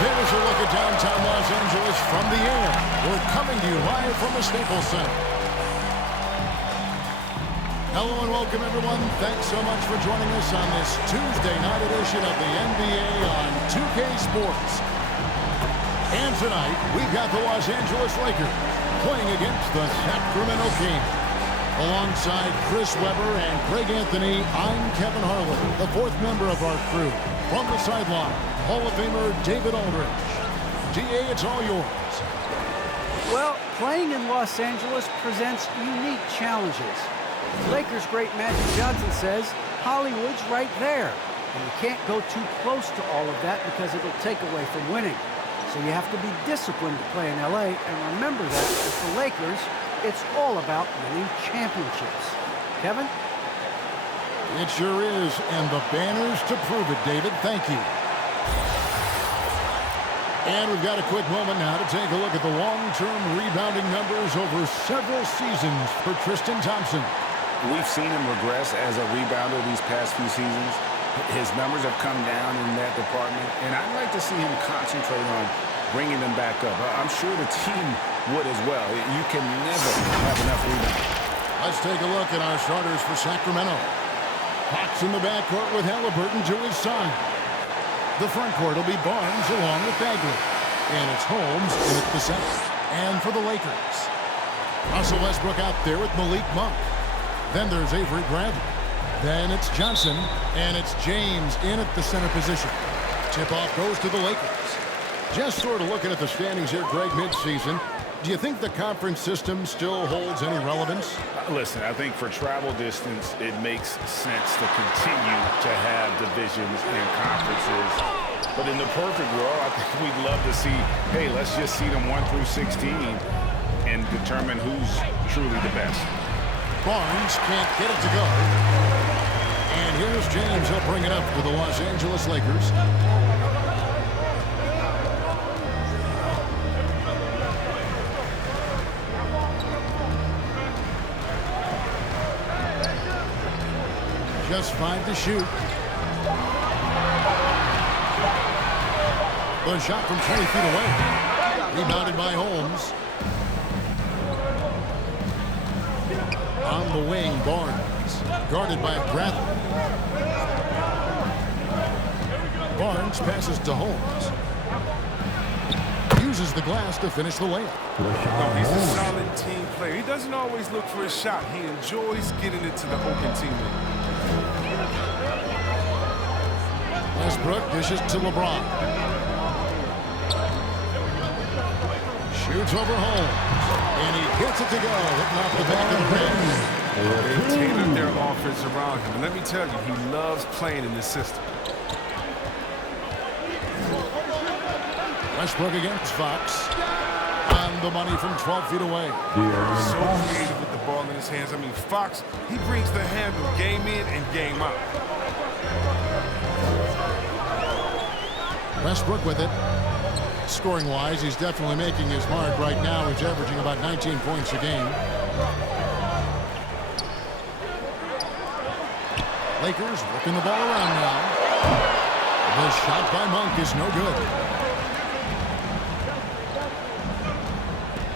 Here's a look at downtown Los Angeles from the air. We're coming to you live from the Staples Center. Hello and welcome, everyone. Thanks so much for joining us on this Tuesday night edition of the NBA on 2K Sports. And tonight, we've got the Los Angeles Lakers playing against the Sacramento Kings. Alongside Chris Webber and Greg Anthony, I'm Kevin Harlan, the fourth member of our crew. From the sideline, Hall of Famer David Aldridge. DA, it's all yours. Well, playing in Los Angeles presents unique challenges. Lakers great Magic Johnson says Hollywood's right there. And you can't go too close to all of that because it'll take away from winning. So you have to be disciplined to play in LA, and remember that with the Lakers, it's all about winning championships. Kevin? It sure is, and the banners to prove it, David. Thank you. And we've got a quick moment now to take a look at the long-term rebounding numbers over several seasons for Tristan Thompson. We've seen him regress as a rebounder these past few seasons. His numbers have come down in that department, and I'd like to see him concentrate on bringing them back up. I'm sure the team would as well. You can never have enough rebounds. Let's take a look at our starters for Sacramento. Fox in the backcourt with Halliburton to his side. The front court will be Barnes along with Bagley. And it's Holmes in at the center. And for the Lakers, Russell Westbrook out there with Malik Monk. Then there's Avery Bradley. Then it's Johnson. And it's James in at the center position. Tip-off goes to the Lakers. Just sort of looking at the standings here, Greg, mid-season. Do you think the conference system still holds any relevance? Listen, I think for travel distance, it makes sense to continue to have divisions and conferences. But in the perfect world, I think we'd love to see, hey, let's just see them 1 through 16 and determine who's truly the best. Barnes can't get it to go. And here's James. He'll bring it up for the Los Angeles Lakers. Just 5 to shoot. The shot from 20 feet away. Rebounded by Holmes. On the wing, Barnes. Guarded by Bradley. Barnes passes to Holmes. Uses the glass to finish the layup. No, he's a solid team player. He doesn't always look for a shot. He enjoys getting it to the open teammate. Westbrook dishes to LeBron. Shoots over Holmes. And he gets it to go. Hitting off the back of the rim. They tailored their offense around him. And let me tell you, he loves playing in this system. Westbrook against Fox. On the money from 12 feet away. So creative with the ball in his hands. I mean, Fox, he brings the handle game in and game out. Westbrook with it. Scoring-wise, he's definitely making his mark right now. He's averaging about 19 points a game. Lakers working the ball around now. The shot by Monk is no good.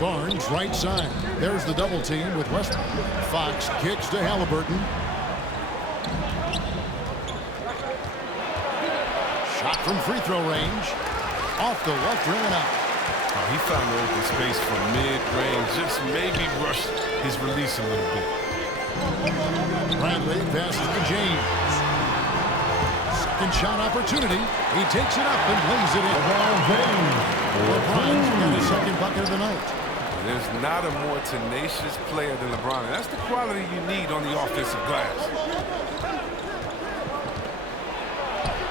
Barnes, right side. There's the double team with Westbrook. Fox kicks to Halliburton. Shot from free throw range. Off the left rim and out. Oh, he found the open space from mid-range. Just maybe rushed his release a little bit. Bradley passes to James. Second shot opportunity. He takes it up and lays it in. LeBron's got his second bucket of the night. There's not a more tenacious player than LeBron. And that's the quality you need on the offensive glass.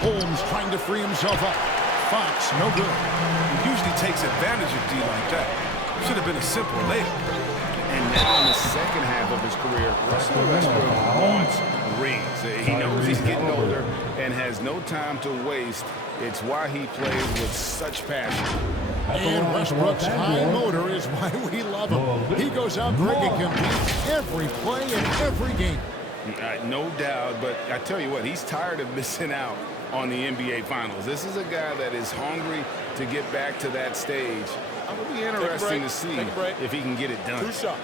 Holmes trying to free himself up. Fox, no good. He usually takes advantage of D like that. Should have been a simple layup. And now in the second half of his career, Russell Westbrook wants rings. He knows he's getting older and has no time to waste. It's why he plays with such passion. And Westbrook's high motor is why we love him. He goes out, Greg, and competes every play in every game. No doubt, but I tell you what, he's tired of missing out on the NBA Finals. This is a guy that is hungry to get back to that stage. It will be interesting to see if he can get it done. 2 shots.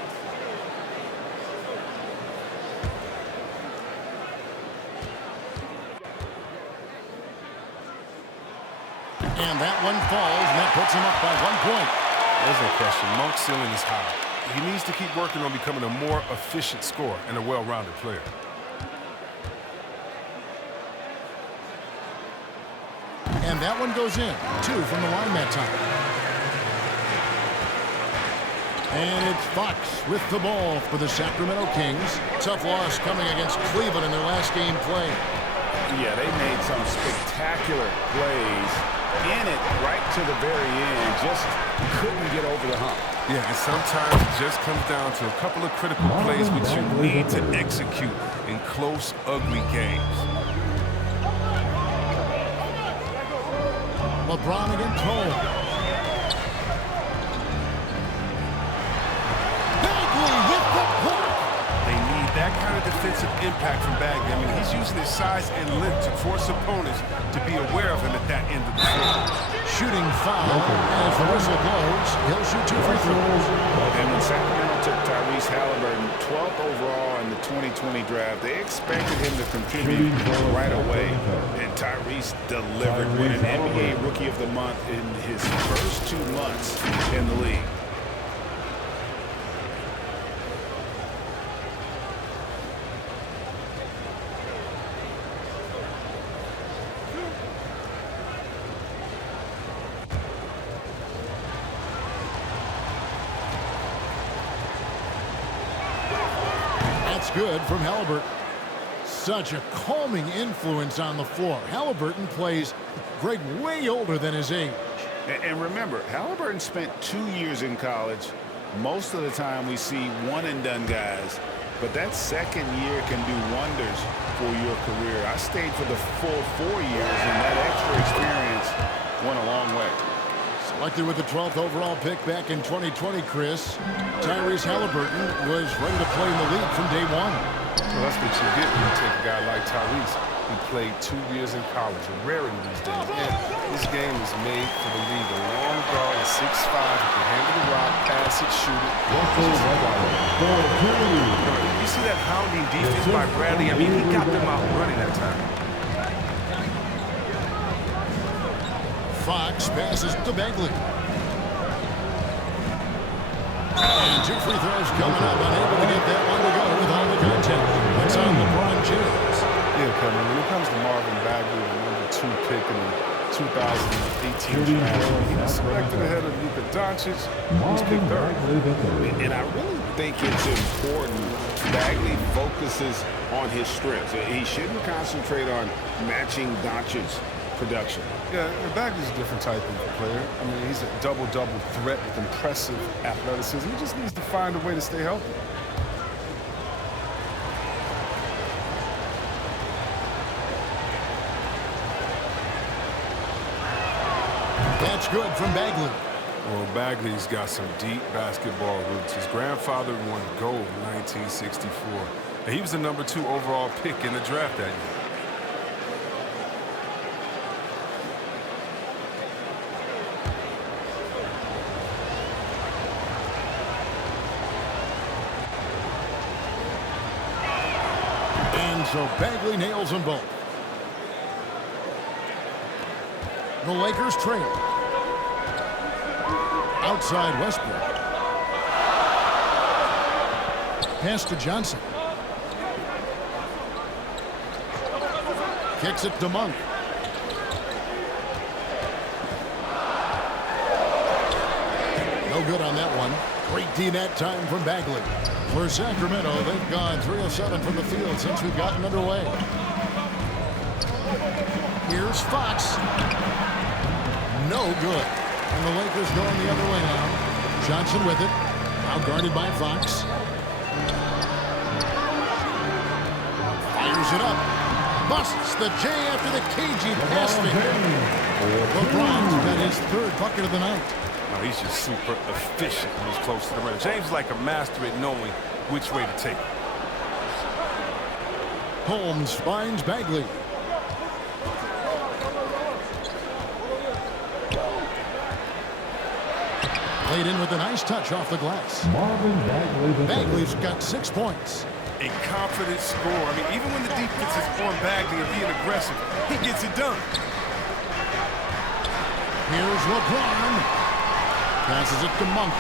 And that one falls, and that puts him up by 1 point. There's no question. Monk's ceiling is high. He needs to keep working on becoming a more efficient scorer and a well-rounded player. And that one goes in. 2 from the line that time. And it's Fox with the ball for the Sacramento Kings. Tough loss coming against Cleveland in their last game played. Yeah, they made some spectacular plays in it right to the very end. Just couldn't get over the hump. Yeah, and sometimes it just comes down to a couple of critical plays which you need to execute in close, ugly games. LeBron against Cole. Bagley with the block. They need that kind of defensive impact from Bagley. I mean, he's using his size and length to force opponents to be aware of him at that end of the floor. Shooting foul as the whistle blows. He'll shoot 2 free throws. And when Sacramento took Tyrese Halliburton 12th overall in the 2020 draft, they expected him to contribute right away. And Tyrese delivered, winning NBA Rookie of the Month in his first 2 months in the league. That's good from Halliburton. Such a calming influence on the floor. Halliburton plays Greg way older than his age. And remember, Halliburton spent 2 years in college. Most of the time we see one-and-done guys, but that second year can do wonders for your career. I stayed for the full 4 years, and that extra experience went a long way. Selected with the 12th overall pick back in 2020, Chris, Tyrese Halliburton was ready to play in the league from day one. Well, that's what you get when you take a guy like Tyrese. He played 2 years in college, a rarity these days. And this game is made for the league. A long guard at 6'5", who can handle the rock, pass it, shoot it. You see that hounding defense by Bradley? I mean, he got them out running that time. Fox passes to Bagley. And 2 free throws coming up. Unable to get that one to go with all the contact. That's on LeBron James. Yeah, Kevin, when it comes to Marvin Bagley, the #2 pick in the 2018 draft, he was selected ahead of Luka Doncic. He was picked 3rd. And I really think it's important Bagley focuses on his strengths. He shouldn't concentrate on matching Doncic's production. Yeah, Bagley's a different type of player. I mean, he's a double-double threat with impressive athleticism. He just needs to find a way to stay healthy. That's good from Bagley. Well, Bagley's got some deep basketball roots. His grandfather won gold in 1964, and he was the #2 overall pick in the draft that year. So Bagley nails them both. The Lakers trail. Outside Westbrook. Pass to Johnson. Kicks it to Monk. No good on that one. Great D that time from Bagley. For Sacramento, they've gone 3 of 7 from the field since we've gotten underway. Here's Fox. No good. And the Lakers going the other way now. Johnson with it. Now guarded by Fox. Fires it up. Busts the J after the cagey pass fake. LeBron's got his 3rd bucket of the night. No, he's just super efficient when he's close to the rim. James is like a master at knowing which way to take it. Holmes finds Bagley. Laid in with a nice touch off the glass. Bagley's got 6 points. A confident score. I mean, even when the defense is on Bagley and being aggressive, he gets it done. Here's LeBron. Passes it to Monk.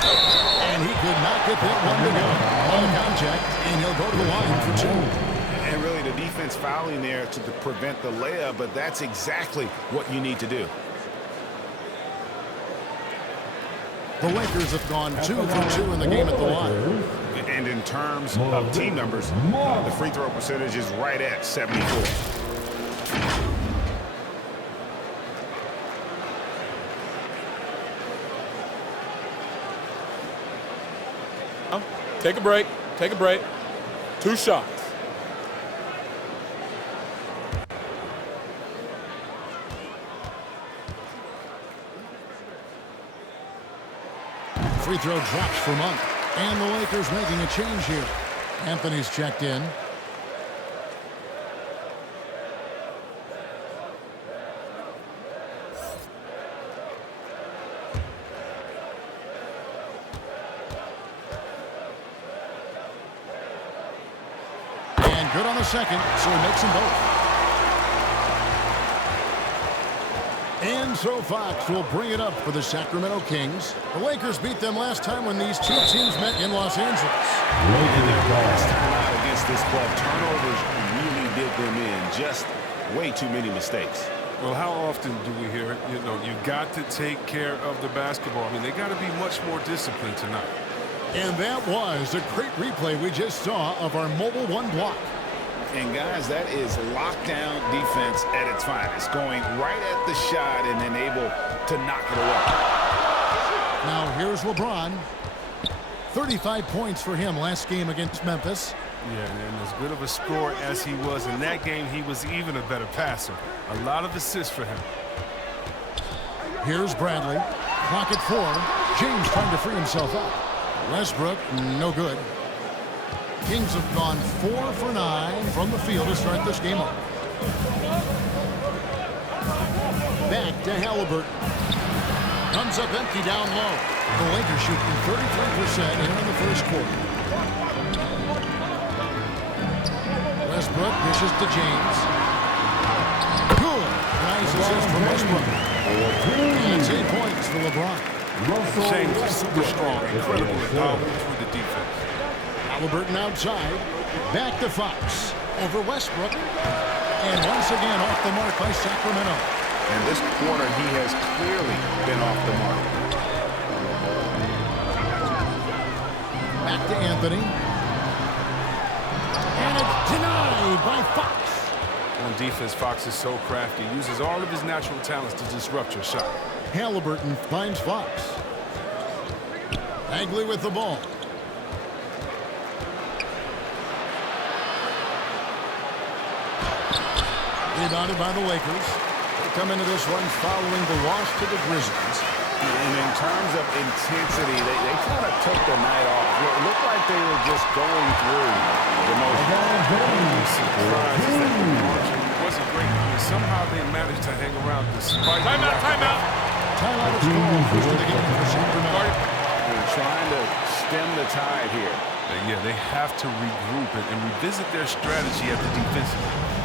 And he could not get that one to go. On contact, and he'll go to the line for 2. And really the defense fouling there to prevent the layup, but that's exactly what you need to do. The Lakers have gone 2 for 2 in the game at the line. And in terms of team numbers, the free throw percentage is right at 74. Take a break. Take a break. 2 shots. Free throw drops for Monk. And the Lakers making a change here. Anthony's checked in. And good on the second, so he makes them both. And so Fox will bring it up for the Sacramento Kings. The Lakers beat them last time when these two teams met in Los Angeles. And their last time out against this club, turnovers really did them in. Just way too many mistakes. Well, how often do we hear, you got to take care of the basketball? I mean, they got to be much more disciplined tonight. And that was a great replay we just saw of our mobile one block. And guys, that is lockdown defense at its finest, going right at the shot and then able to knock it away. Now here's LeBron. 35 points for him last game against Memphis. Yeah, and as good of a scorer as he was in that game, he was even a better passer. A lot of assists for him. Here's Bradley. Clock at 4. James trying to free himself up. Westbrook, no good. Kings have gone 4 for 9 from the field to start this game off. Back to Halliburton. Comes up empty down low. The Lakers shooting 33% here in the first quarter. Westbrook dishes to James. Good. Nice assist from Westbrook. And it's 8 points for LeBron. James is super strong, incredible involvement through the defense. Halliburton outside. Back to Fox. Over Westbrook. And once again off the mark by Sacramento. And this quarter, he has clearly been off the mark. Back to Anthony. And it's denied by Fox. On defense, Fox is so crafty. He uses all of his natural talents to disrupt your shot. Halliburton finds Fox. Bagley with the ball. Rebounded by the Lakers. They come into this one following the loss to the Grizzlies. And in terms of intensity, they kind of took the night off. It looked like they were just going through the motions. Surprised that the margin wasn't great. I mean, somehow they managed to hang around despite. Timeout, timeout. Timeout is called. First of the game for Sacramento. They're trying to stem the tide here. Yeah, they have to regroup and revisit their strategy at the defensive end.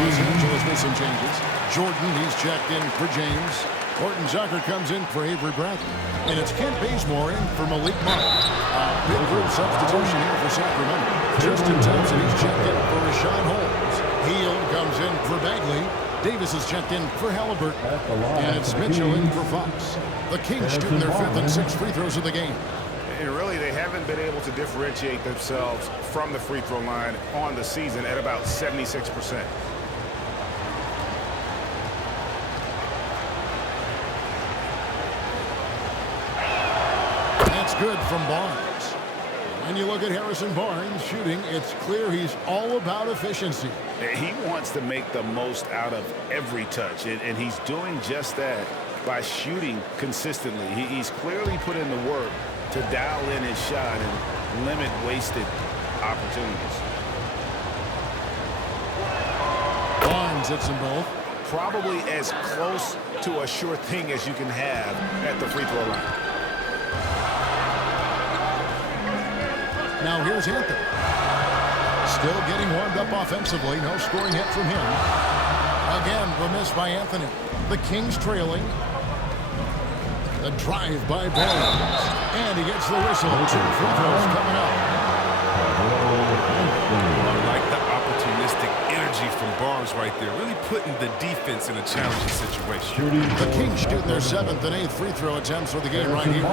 Los Angeles with some changes. Jordan, he's checked in for James. Horton Zucker comes in for Avery Bradley. And it's Kent Bazemore in for Malik Monk. Big group substitution here for Sacramento. Justin Thompson, he's checked in for Rashawn Holmes. Heel comes in for Bagley. Davis is checked in for Halliburton. And it's Mitchell in for Fox. The Kings shooting their 5th and 6th free throws of the game. And really, they haven't been able to differentiate themselves from the free throw line on the season at about 76%. That's good from Barnes. When you look at Harrison Barnes shooting, it's clear he's all about efficiency. He wants to make the most out of every touch, and he's doing just that by shooting consistently. He's clearly put in the work to dial in his shot and limit wasted opportunities. Barnes hits them both. Probably as close to a sure thing as you can have at the free throw line. Now here's Anthony. Still getting warmed up offensively. No scoring hit from him. Again, the miss by Anthony. The Kings trailing. The drive by Barnes. And he gets the whistle. 2 free throws coming up. I like the opportunistic energy from Barnes right there. Really putting the defense in a challenging situation. The Kings shooting their 7th and 8th free throw attempts for the game right here.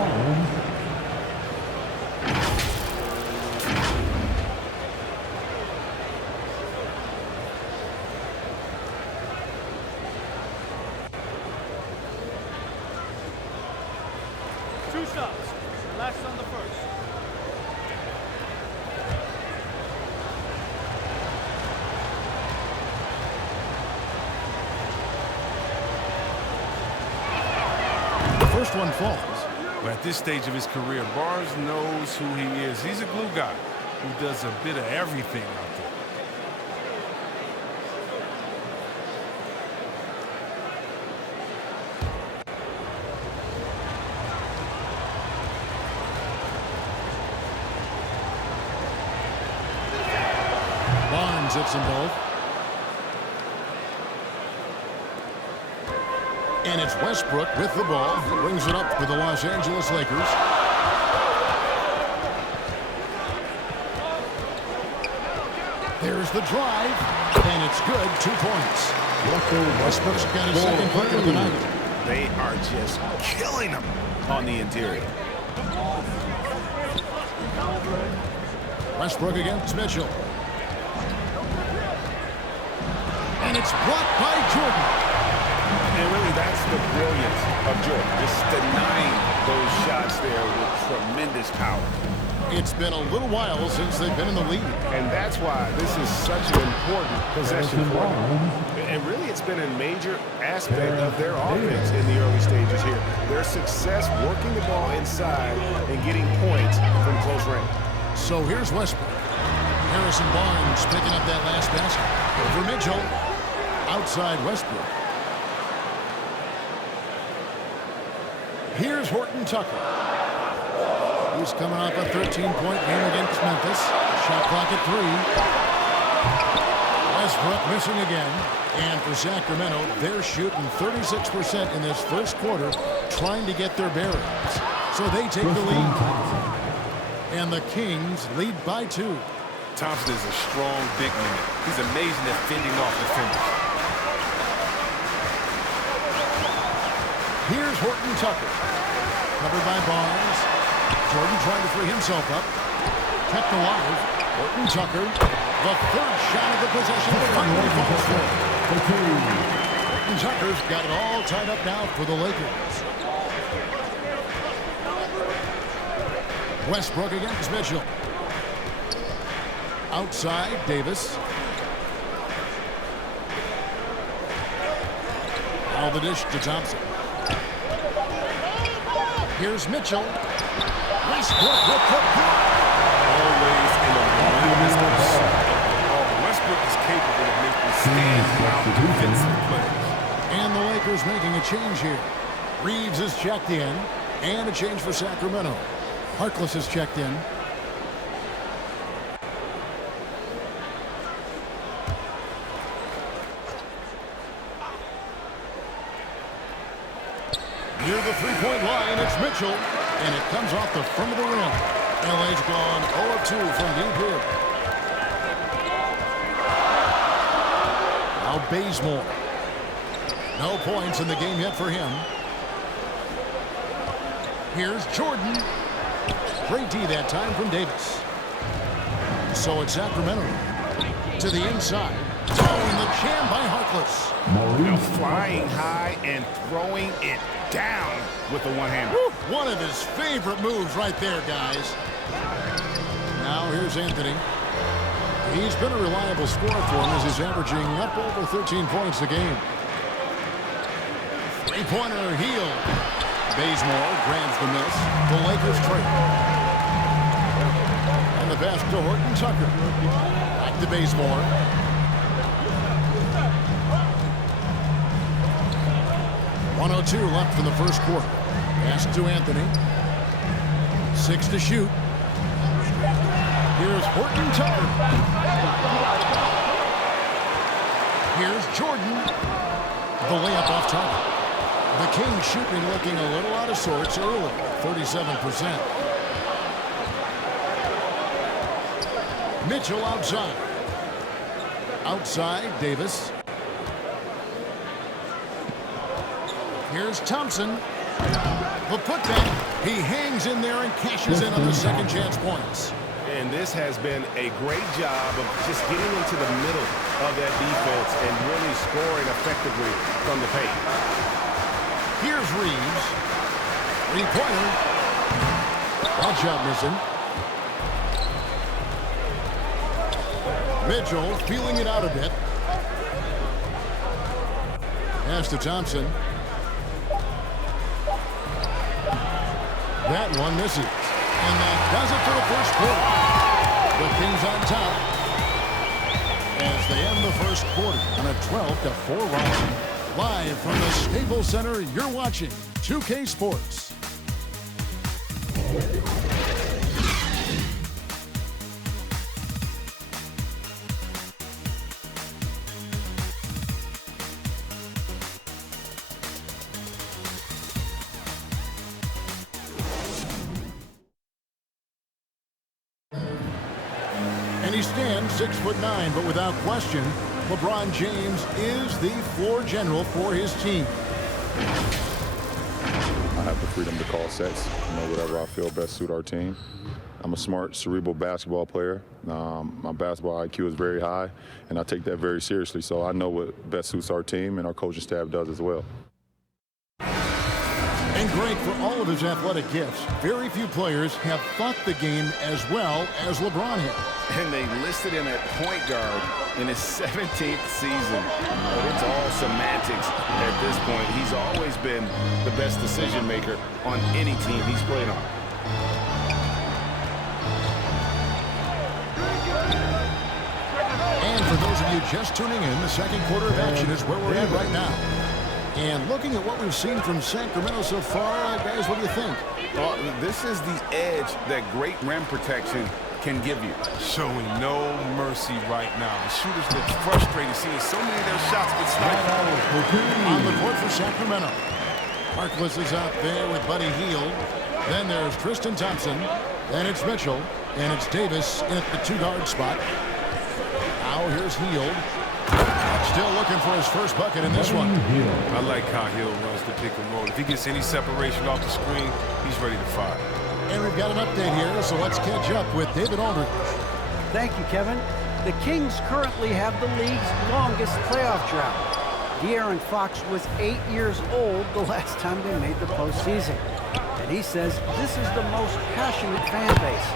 First one falls. But at this stage of his career, Barnes knows who he is. He's a glue guy who does a bit of everything out there. Barnes hits them both. And it's Westbrook with the ball. He brings it up for the Los Angeles Lakers. There's the drive, and it's good. 2 points. Westbrook's got his 2nd bucket of the night. They are just killing them on the interior. Westbrook against Mitchell. And it's blocked by Jordan. And really, that's the brilliance of Jordan, just denying those shots there with tremendous power. It's been a little while since they've been in the lead. And that's why this is such an important possession for them. And really, it's been a major aspect of their offense in the early stages here. Their success working the ball inside and getting points from close range. So here's Westbrook. Harrison Barnes picking up that last basket. Over Mitchell. Outside Westbrook. Here's Horton Tucker. He's coming off a 13-point game against Memphis. Shot clock at 3. Westbrook missing again. And for Sacramento, they're shooting 36% in this first quarter, trying to get their bearings. So they take the lead. And the Kings lead by 2. Thompson is a strong big man. He's amazing at fending off defenders. Here's Horton Tucker. Covered by Barnes. Jordan trying to free himself up. Kept alive. Horton Tucker. The 3rd shot of the possession finally falls through. Horton Tucker's got it all tied up now for the Lakers. Westbrook against Mitchell. Outside, Davis. All the dish to Thompson. Here's Mitchell. Westbrook with the block. Always in a relentless pursuit. Westbrook is capable of making stand-out defensive plays. And the Lakers making a change here. Reeves is checked in. And a change for Sacramento. Harkless is checked in. Near the three-point line, it's Mitchell, and it comes off the front of the rim. LA's gone 0 of 2 from deep here. Now Bazemore. No points in the game yet for him. Here's Jordan. Great D that time from Davis. So it's Sacramento to the inside. Oh, and the jam by Harkless. Flying high and throwing it down with the one-hander. One of his favorite moves right there, guys. Now here's Anthony. He's been a reliable scorer for him as he's averaging up over 13 points a game. Three-pointer heel. Bazemore grabs the miss. The Lakers trade. And the pass to Horton Tucker. Back to Bazemore. .102 left in the first quarter. Pass to Anthony. 6 to shoot. Here's Horton Tucker. Here's Jordan. The layup off target. The Kings shooting looking a little out of sorts early. 37%. Mitchell outside. Outside, Davis. Here's Thompson. The putback. He hangs in there and cashes in on the second chance points. And this has been a great job of just getting into the middle of that defense and really scoring effectively from the paint. Here's Reeves. Three-pointer. Ball shot missing. Mitchell feeling it out a bit. Pass to Thompson. That one misses. And that does it for the first quarter. The Kings on top as they end the first quarter on a 12-4 run. Live from the Staples Center, you're watching 2K Sports. And he stands 6'9", but without question, LeBron James is the floor general for his team. I have the freedom to call sets, whatever I feel best suit our team. I'm a smart, cerebral basketball player. My basketball IQ is very high, and I take that very seriously. So I know what best suits our team, and our coaching staff does as well. And Greg, for all of his athletic gifts, very few players have thought the game as well as LeBron has. And they listed him at point guard in his 17th season. But it's all semantics at this point. He's always been the best decision maker on any team he's played on. And for those of you just tuning in, the second quarter of action is where we're at right now. And looking at what we've seen from Sacramento so far, guys, what do you think? Well, this is the edge that great rim protection can give you. Showing no mercy right now. The shooters look frustrated seeing so many of their shots get sniped. On the court for Sacramento. Harkless is out there with Buddy Hield. Then there's Tristan Thompson. Then it's Mitchell. And it's Davis in at the two-guard spot. Now here's Hield. Still looking for his first bucket in this one. I like how Hill runs the pick and roll. If he gets any separation off the screen, he's ready to fire. And we've got an update here, so let's catch up with David Aldridge. Thank you, Kevin. The Kings currently have the league's longest playoff drought. De'Aaron Fox was 8 years old the last time they made the postseason. And he says this is the most passionate fan base.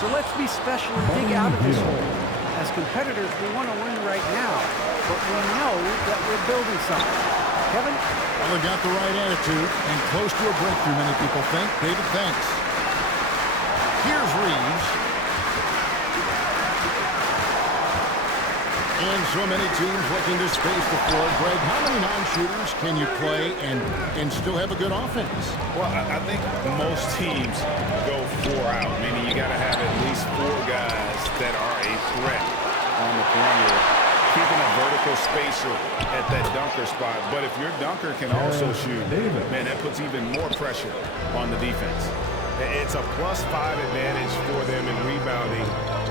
So let's be special and dig out of this hole. As competitors, we want to win right now, but we know that we're building something. Kevin? Well, they've got the right attitude and close to a breakthrough, many people think. David, thanks. Here's Reeves. And so many teams looking to space the floor. Greg, how many non-shooters can you play and still have a good offense? Well, I think most teams go 4 out, meaning you got to have at least 4 guys that are a threat on the perimeter. keeping a vertical spacer at that dunker spot. But if your dunker can also shoot, man, that puts even more pressure on the defense. It's a +5 advantage for them in rebounding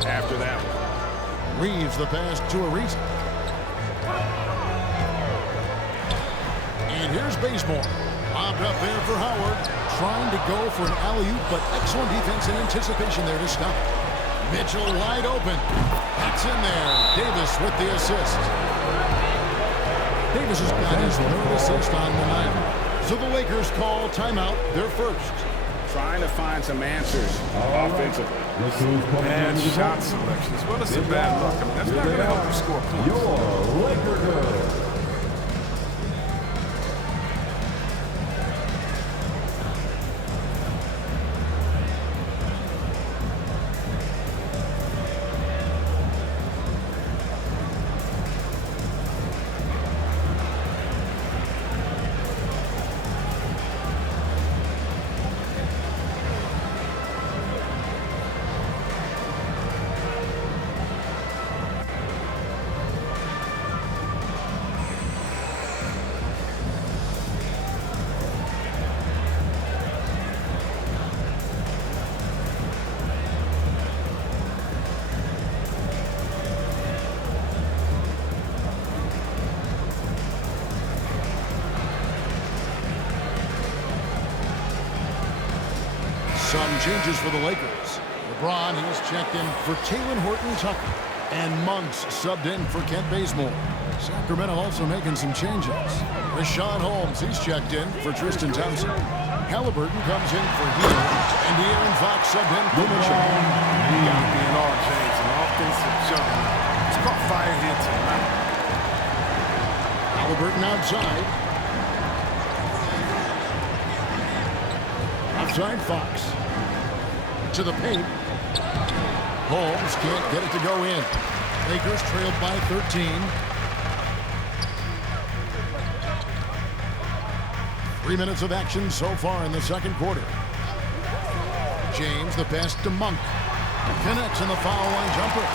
after that one. Reeves the pass to Ariza. And here's Bazemore. Lobbed up there for Howard. Trying to go for an alley-oop, but excellent defense and anticipation there to stop it. Mitchell wide open. That's in there. Davis with the assist. Davis has got his third assist on the night. So the Lakers call timeout, their first. Trying to find some answers offensively. Bad shot selection as well as some bad luck. I mean, that's not going to help you score points. Your Laker good. Some changes for the Lakers. LeBron, he's checked in for Talen Horton-Tucker. And Monks subbed in for Kent Bazemore. Sacramento also making some changes. Rashawn Holmes, he's checked in for Tristan Thompson. Halliburton comes in for Hill. And De'Aaron Fox subbed in for Mitchell. You got to be an all, James, an offensive jumper. It's caught fire here tonight. Halliburton outside. Outside Fox. To the paint. Holmes can't get it to go in. Lakers trailed by 13. 3 minutes of action so far in the second quarter. James the pass to Monk. Connects in the foul line jumper.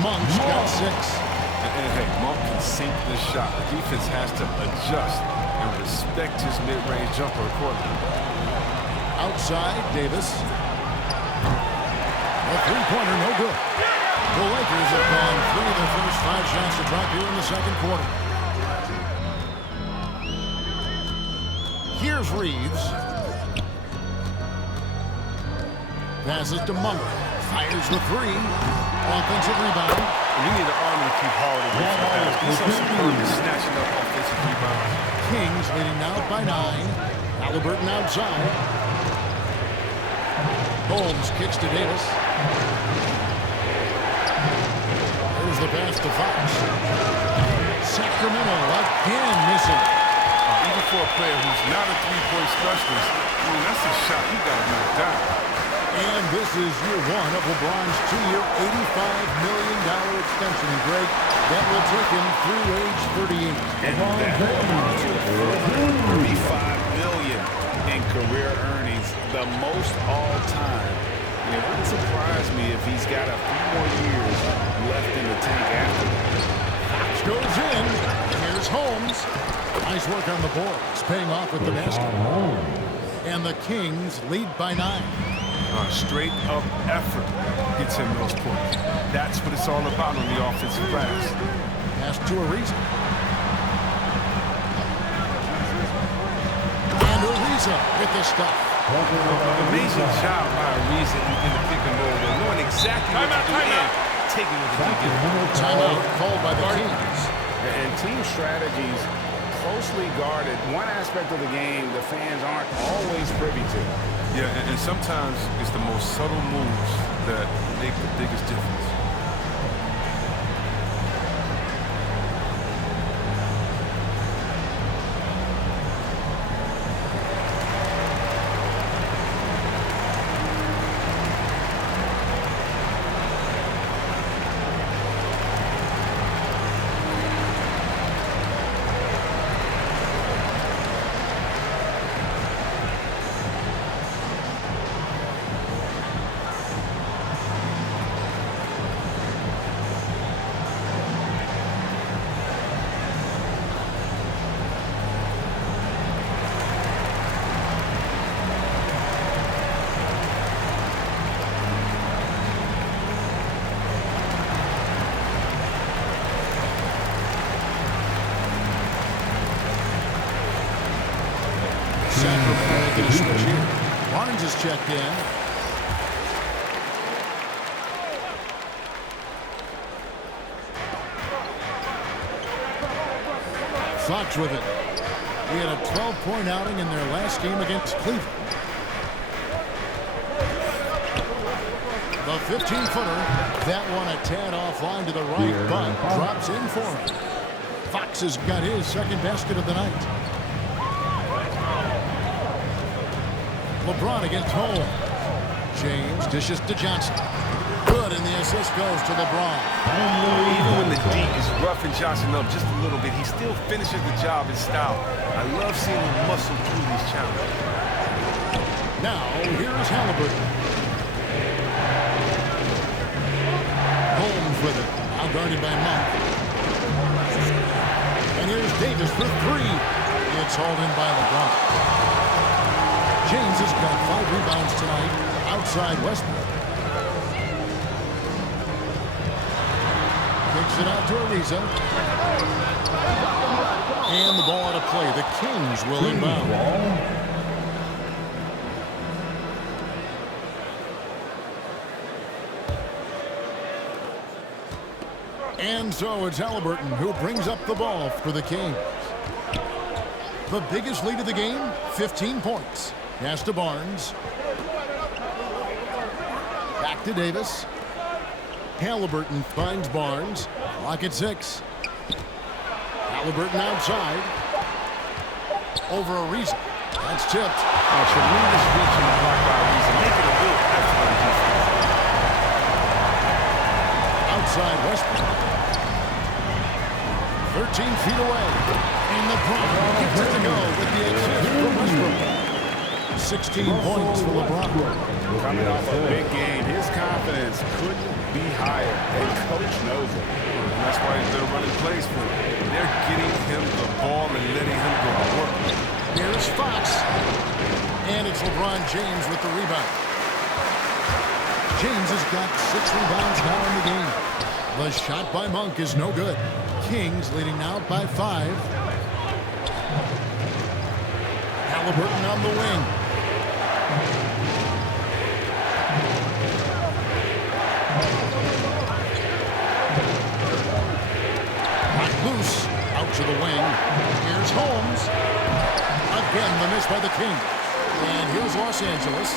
Monk's got 6. And hey, Monk can sink this shot. The defense has to adjust and respect his mid-range jumper accordingly. Outside, Davis. A three-pointer, no good. The Lakers have gone 3 of their first 5 shots to drop here in the second quarter. Here's Reeves. Passes to Monk. Fires the 3. Offensive rebound. We need an arm to keep Howard away from the basket. He's so superb at snatching up offensive rebounds. Kings leading out by 9. Halliburton outside. Holmes kicks to Davis. There's the pass to Fox. Sacramento again missing. Even for a player who's not a three-point specialist, I mean, that's a shot you got to knock down. And this is year 1 of LeBron's 2-year, $85 million extension, Greg, that will take him through age 38. And that will $35 million in career earnings, the most all time. And it wouldn't surprise me if he's got a few more years left in the tank after that. Fox goes in. Here's Holmes. Nice work on the boards, paying off with the basket. And the Kings lead by 9. Straight up effort gets him those points. That's what it's all about on the offensive glass. Pass to Ariza. And Ariza with the stuff. Amazing job by Ariza in the pick and roll, though, knowing exactly what to do and taking what to do. Timeout called by the Kings. And team strategies closely guarded. One aspect of the game the fans aren't always privy to. Yeah, and sometimes it's the most subtle moves that make the biggest difference. to switch here. Barnes is checked in. Fox with it. He had a 12-point outing in their last game against Cleveland. The 15-footer, that one a tad offline to the right, but drops in for him. Fox has got his second basket of the night. LeBron against Hole. James dishes to Johnson. Good, and the assist goes to LeBron. Even when the D is roughing Johnson up just a little bit, he still finishes the job in style. I love seeing him muscle through these challenges. Now, here's Halliburton. Holmes with it. Now guarded by Monk. And here's Davis for three. It's hauled in by LeBron. James has got 5 rebounds tonight outside Westbrook. Kicks it out to Ariza. And the ball out of play. The Kings will inbound. And so it's Halliburton who brings up the ball for the Kings. The biggest lead of the game, 15 points. Pass to Barnes. Back to Davis. Halliburton finds Barnes. Clock at 6. Halliburton outside. Over Ariza. That's tipped. A tremendous reach in the block by Ariza, making a real excellent defense. Outside Westbrook. 13 feet away. And LeBron gets it to go with the assist from Westbrook. 16 points for LeBron. Coming off a big game, his confidence couldn't be higher. And coach knows it. And that's why they're running plays for him. They're getting him the ball and letting him go to work. Here's Fox. And it's LeBron James with the rebound. James has got 6 rebounds now in the game. The shot by Monk is no good. Kings leading now by 5. Halliburton on the wing. Back loose. Out to the wing. Here's Holmes. Again, the miss by the Kings. And here's Los Angeles.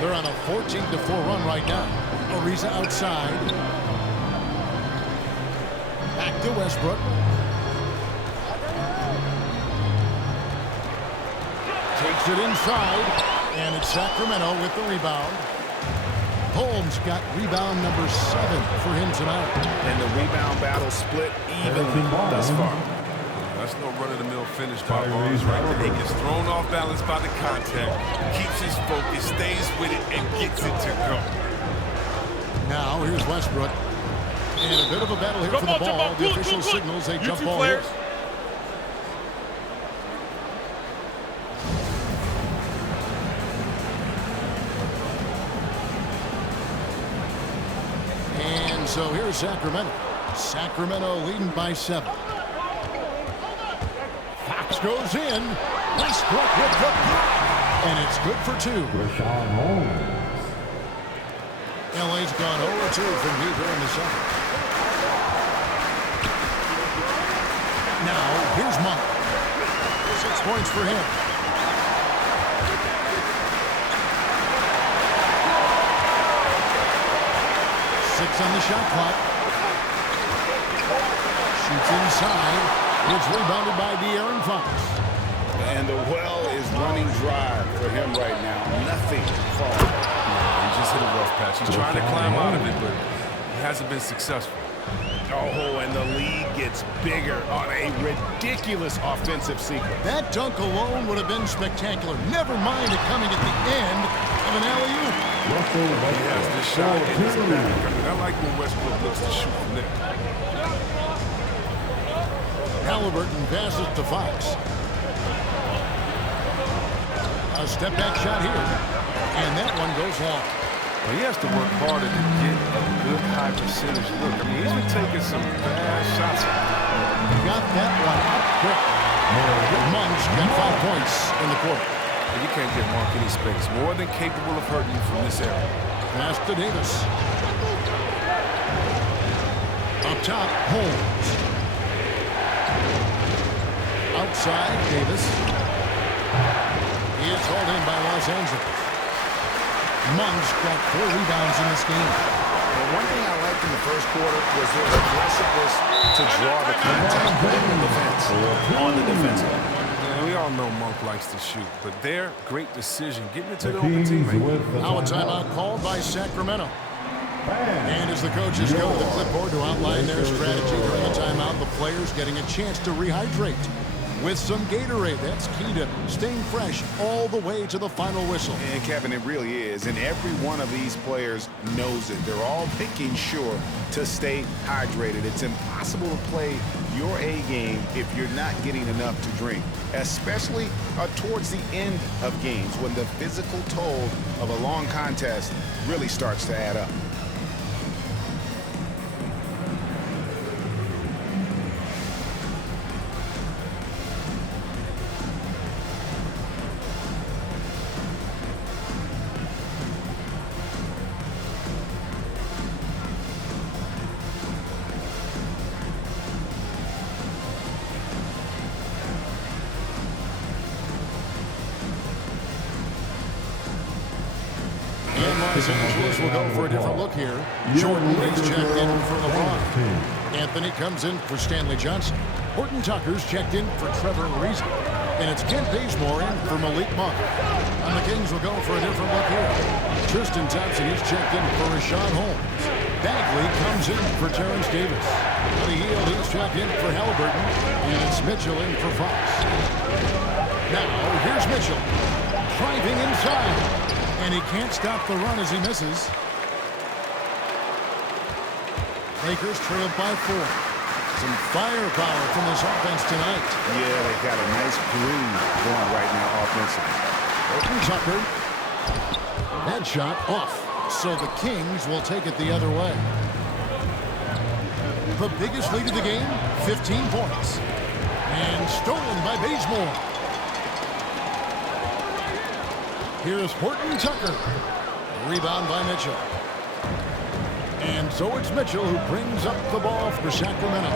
They're on a 14-4 run right now. Ariza outside. Back to Westbrook. Takes it inside. And it's Sacramento with the rebound. Holmes got rebound number 7 for him tonight. And the rebound battle split evenly thus far. That's no run-of-the-mill finish by Barnes right there. He gets thrown off balance by the contact, keeps his focus, stays with it, and gets it to go. Now here's Westbrook. And a bit of a battle here for the ball. The official signals a jump ball here. And so here's Sacramento. Sacramento leading by 7. Fox goes in. Westbrook with the block. And it's good for 2. LA's gone 0-2 from here in the second. Now, here's Monk. 6 points for him. Six on the shot clock. Shoots inside. It's rebounded by De'Aaron Fox. And the well is running dry for him right now. Nothing falling. He just hit a rough patch. He's trying to climb out of it, but he hasn't been successful. Oh, and the lead gets bigger on a ridiculous offensive sequence. That dunk alone would have been spectacular. Never mind it coming at the end of an alley-oop. He has this shot in his back. I mean, I like when Westbrook looks to shoot from there. Halliburton passes to Fox. A step-back shot here. And that one goes long. Well, he has to work harder to get a good high percentage look. I mean, he's been taking some bad shots. Got that one up quick. Munch got 5 points in the quarter. And you can't get Monk any space. More than capable of hurting you from this area. Pass to Davis. Up top, Holmes. Outside, Davis. He is hauled in by Los Angeles. Munch got 4 rebounds in this game. And one thing I liked in the first quarter was their aggressiveness to draw the contact on the defense. On the defensive. Yeah, we all know Monk likes to shoot, but their great decision getting it to the open teammate. Now a timeout called by Sacramento. And as the coaches go to the clipboard to outline their strategy during the timeout, the players getting a chance to rehydrate with some Gatorade. That's key to staying fresh all the way to the final whistle. And Kevin, it really is. And every one of these players knows it. They're all making sure to stay hydrated. It's impossible to play your A game if you're not getting enough to drink, especially towards the end of games when the physical toll of a long contest really starts to add up. Los Angeles will go for a different look here. Jordan is checked in for LeBron. Anthony comes in for Stanley Johnson. Horton Tucker's checked in for Trevor Ariza. And it's Kent Bazemore in for Malik Monk. And the Kings will go for a different look here. Tristan Thompson is checked in for Rashawn Holmes. Bagley comes in for Terrence Davis. On the heel, he's checked in for Halliburton. And it's Mitchell in for Fox. Now, here's Mitchell. Driving inside. And he can't stop the run as he misses. Lakers trailed by 4. Some firepower from this offense tonight. Yeah, they got a nice groove going right now offensively. Horton Tucker. Headshot off. So the Kings will take it the other way. The biggest lead of the game, 15 points. And stolen by Bazemore. Here's Horton Tucker. Rebound by Mitchell. And so it's Mitchell who brings up the ball for Sacramento.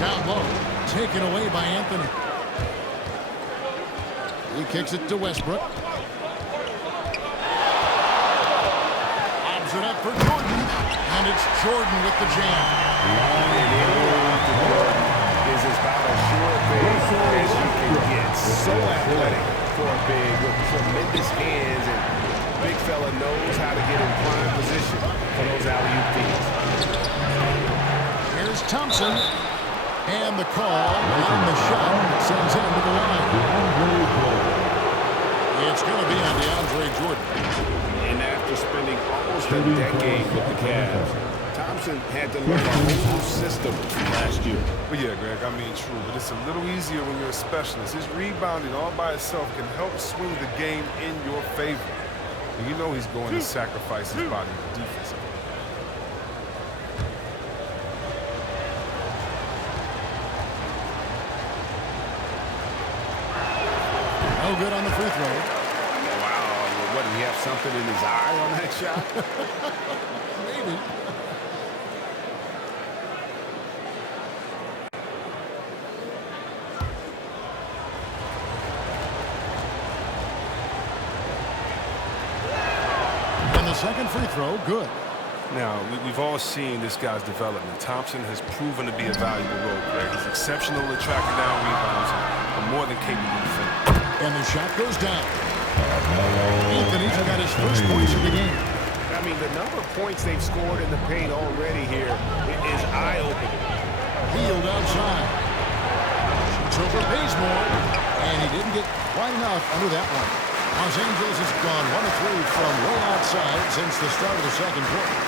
Down low. Taken away by Anthony. He kicks it to Westbrook. Lobs it up for Jordan. And it's Jordan with the jam. Is about as sure a big as you can get. So athletic for a big with tremendous hands, and big fella knows how to get in prime position for those alley-oop feeds. Here's Thompson. And the call on the shot sends him to the line. It's going to be on DeAndre Jordan. And after spending almost a decade with the Cavs, Thompson had to learn a whole new system last year. Well, yeah, Greg, I mean, true. But it's a little easier when you're a specialist. His rebounding all by itself can help swing the game in your favor. And you know he's going to sacrifice his body defensively. No good on the free throw. Wow, what, did he have something in his eye on that shot? Maybe. Second free throw, good. Now, we've all seen this guy's development. Thompson has proven to be a valuable role player. He's exceptional at tracking down rebounds and more than capable defending. And the shot goes down. Anthony's got his first points of the game. I mean, the number of points they've scored in the paint already here is eye-opening. Field outside. Shoots over Bazemore, and he didn't get quite enough under that one. Los Angeles has gone 1 of 3 from way outside since the start of the second quarter.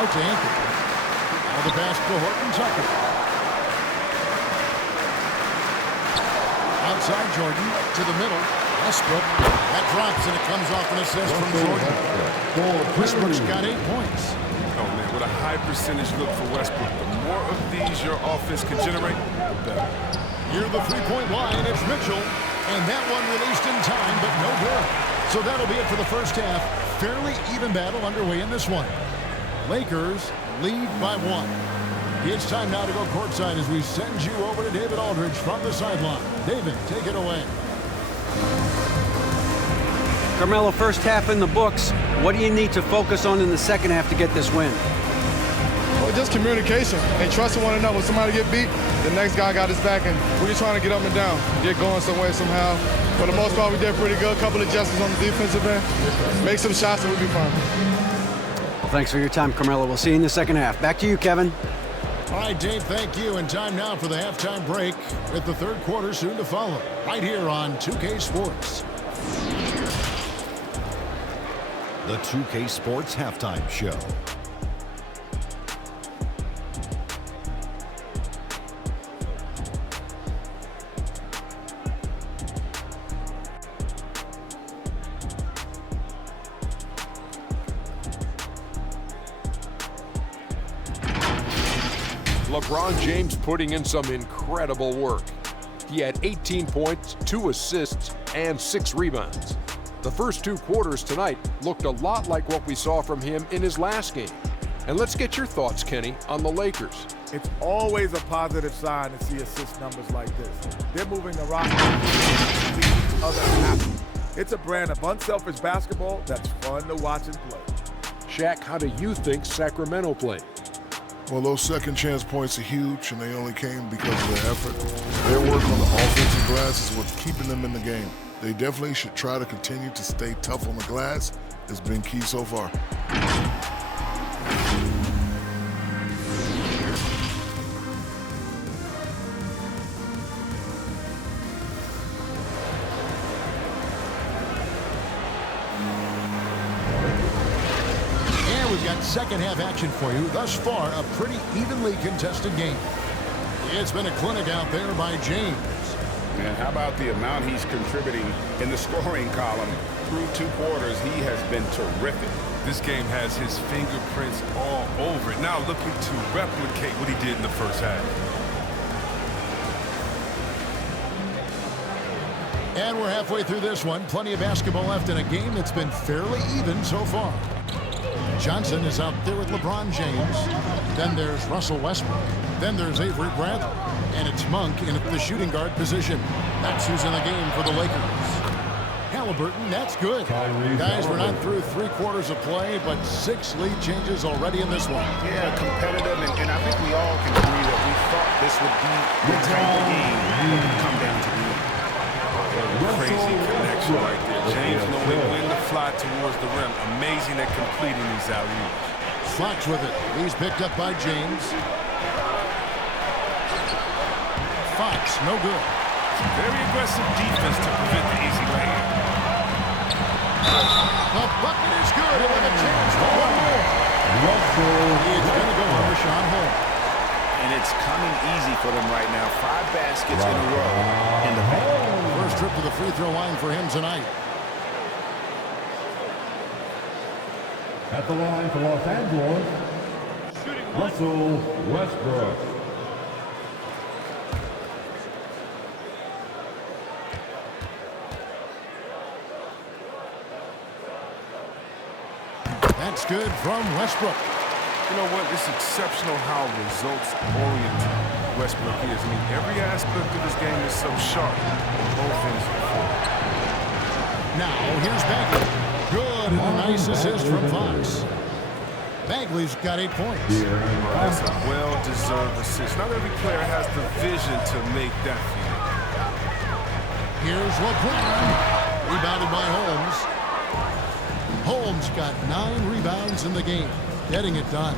Out to Anthony. Now the pass to Horton Tucker. Outside Jordan to the middle. Westbrook. That drops and it comes off an assist from Jordan. Westbrook's got 8 points. Oh, man, with a high percentage look for Westbrook. The more of these your offense can generate, the better. Near the three-point line, it's Mitchell. And that one released in time, but no good. So that'll be it for the first half. Fairly even battle underway in this one. Lakers lead by 1. It's time now to go courtside as we send you over to David Aldridge from the sideline. David, take it away. Carmelo, first half in the books. What do you need to focus on in the second half to get this win? Well, just communication and trusting one another. When somebody get beat, the next guy got his back, and we're just trying to get up and down, get going some way, somehow. For the most part, we did pretty good. A couple of adjustments on the defensive end. Make some shots and we'll be fine. Well, thanks for your time, Carmelo. We'll see you in the second half. Back to you, Kevin. All right, Dave, thank you. And time now for the halftime break with the third quarter soon to follow. Right here on 2K Sports. The 2K Sports Halftime Show. LeBron James putting in some incredible work. He had 18 points, 2 assists, and 6 rebounds. The first 2 quarters tonight looked a lot like what we saw from him in his last game. And let's get your thoughts, Kenny, on the Lakers. It's always a positive sign to see assist numbers like this. They're moving the rock. Others happy. It's a brand of unselfish basketball that's fun to watch and play. Shaq, how do you think Sacramento played? Well, those second chance points are huge, and they only came because of their effort. Their work on the offensive glass is what's keeping them in the game. They definitely should try to continue to stay tough on the glass. It's been key so far. We've got second half action for you. Thus far, a pretty evenly contested game. It's been a clinic out there by James. And how about the amount he's contributing in the scoring column through 2 quarters? He has been terrific. This game has his fingerprints all over it. Now looking to replicate what he did in the first half. And we're halfway through this one. Plenty of basketball left in a game that's been fairly even so far. Johnson is out there with LeBron James. Then there's Russell Westbrook. Then there's Avery Bradley. And it's Monk in the shooting guard position. That's who's in the game for the Lakers. Halliburton, that's good. Guys, we're not through 3 quarters of play, but 6 lead changes already in this one. Yeah, competitive, and I think we all can agree that we thought this would be the type of game that would come down to the end. Crazy connection right there. James knowing when to fly towards the rim. Amazing at completing these alley-oops. Fox with it. He's picked up by James. Fox, no good. Very aggressive defense to prevent the easy layup. The bucket is good. He'll have a chance for one more. It's going to go on Rashawn Holmes. And it's coming easy for them right now. 5 baskets in a row in the paint. First trip to the free throw line for him tonight. At the line for Los Angeles, Russell Westbrook. That's good from Westbrook. You know what? It's exceptional how results-oriented Westbrook is. I mean, every aspect of his game is so sharp, both ends of the floor. Now, here's Bagley. Good, and a nice assist from Fox. Bagley's got 8 points. That's a well-deserved assist. Not every player has the vision to make that feat. Here's LeBron. Rebounded by Holmes. Holmes got 9 rebounds in the game. Getting it done.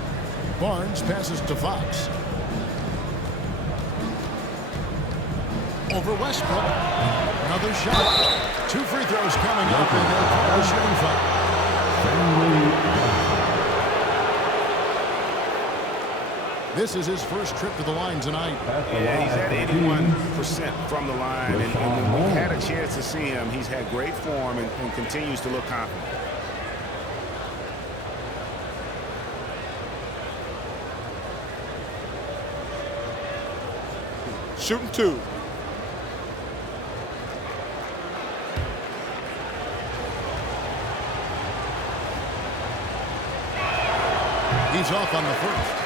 Barnes passes to Fox. Over Westbrook. Another shot. 2 free throws coming up, and they'll call a shooting foul. This is his first trip to the line tonight. Yeah, he's at 81% from the line, and when we've had a chance to see him, he's had great form and continues to look confident. shooting 2. He's off on the first.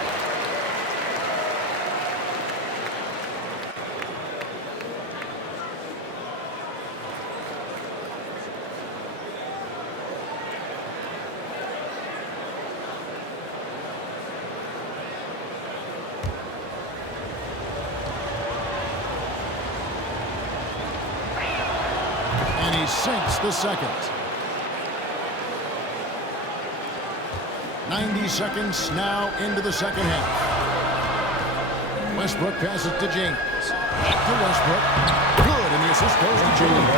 And he sinks the second. 90 seconds now into the second half. Westbrook passes to James. Back to Westbrook. Good, and the assist goes to James.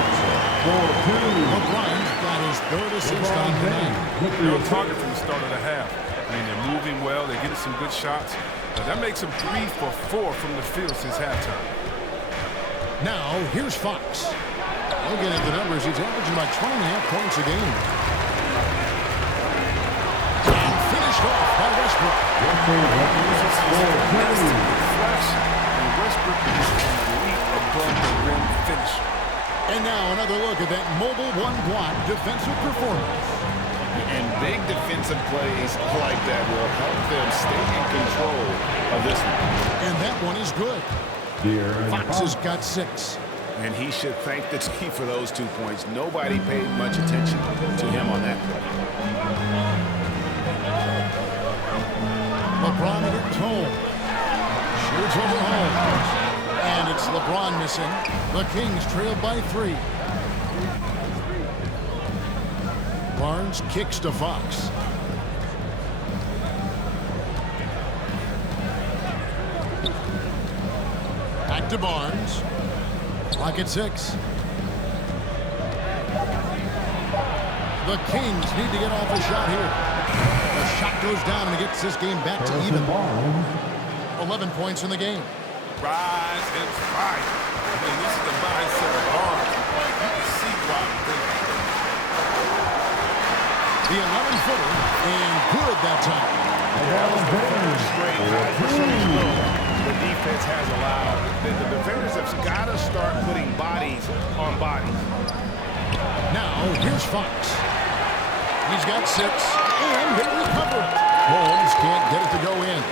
LeBron got his third assist on the night. They're on target from the start of the half. I mean, they're moving well. They're getting some good shots. That makes them 3 for 4 from the field since halftime. Now, here's Fox. Looking at the numbers, he's averaging about 20.5 points a game. And finished off by Westbrook. Westbrook is an elite above the rim finish. And now another look at that mobile one-block defensive performance. And big defensive plays like that will help them stay in control of this one. And that one is good. Fox has got 6. And he should thank the team for those 2 points. Nobody paid much attention to him on that play. LeBron at home. Shoots over Holmes. And it's LeBron missing. The Kings trail by 3. Barnes kicks to Fox. Back to Barnes. Clock at 6. The Kings need to get off a shot here. The shot goes down and gets this game back to even. 11 points in the game. Rise and fight. I mean, this is the mindset of Barnes. You can see why I'm thinking. The 11-footer, and good that time. That was the third straight high percentage goal the defense has allowed. The defenders have got to start putting bodies on bodies. Now, here's Fox. He's got 6, and they recover it. Holmes can't get it to go in.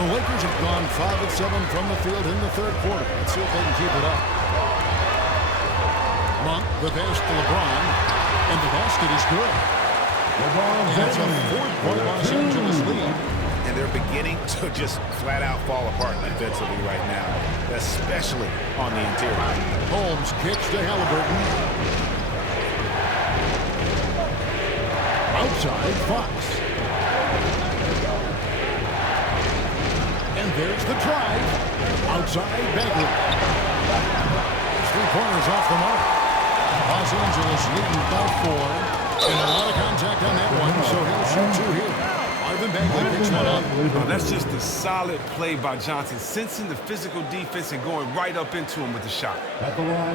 The Lakers have gone 5 of 7 from the field in the third quarter. Let's see if they can keep it up. Monk, the pass to LeBron, and the basket is good. And it's a 4-point Los Angeles lead. And they're beginning to just flat out fall apart defensively right now, especially on the interior. Holmes kicks to Halliburton. Outside, Fox. And there's the drive. Outside, Bagley. 3-pointers off the mark. Los Angeles leading by 4. And a lot of contact on that one, so he'll shoot 2 here. Marvin Bagley picks one up. Oh, that's just a solid play by Johnson, sensing the physical defense and going right up into him with the shot.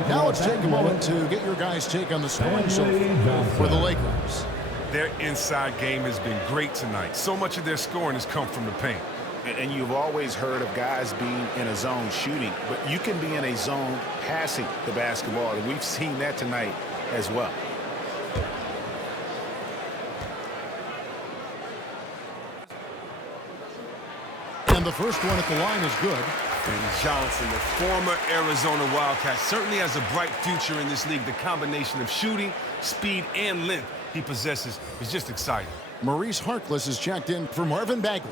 Now let's take a moment to get your guys' take on the scoring so far for the Lakers. Their inside game has been great tonight. So much of their scoring has come from the paint. And you've always heard of guys being in a zone shooting, but you can be in a zone passing the basketball, and we've seen that tonight as well. And the first one at the line is good. And Johnson, the former Arizona Wildcat, certainly has a bright future in this league. The combination of shooting, speed, and length he possesses is just exciting. Maurice Harkless is checked in for Marvin Bagley.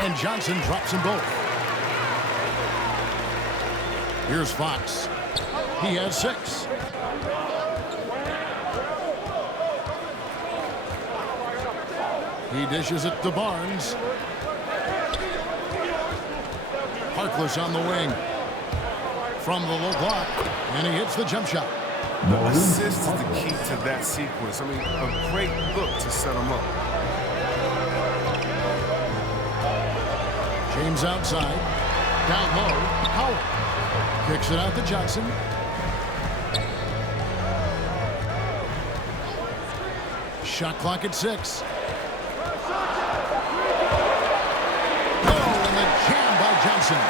And Johnson drops them both. Here's Fox. He has 6. He dishes it to Barnes. Harkless on the wing. From the low block. And he hits the jump shot. The assist is the key to that sequence. I mean, a great look to set him up. James outside. Down low. Howard kicks it out to Shot clock at 6. Oh, and the jam by Johnson.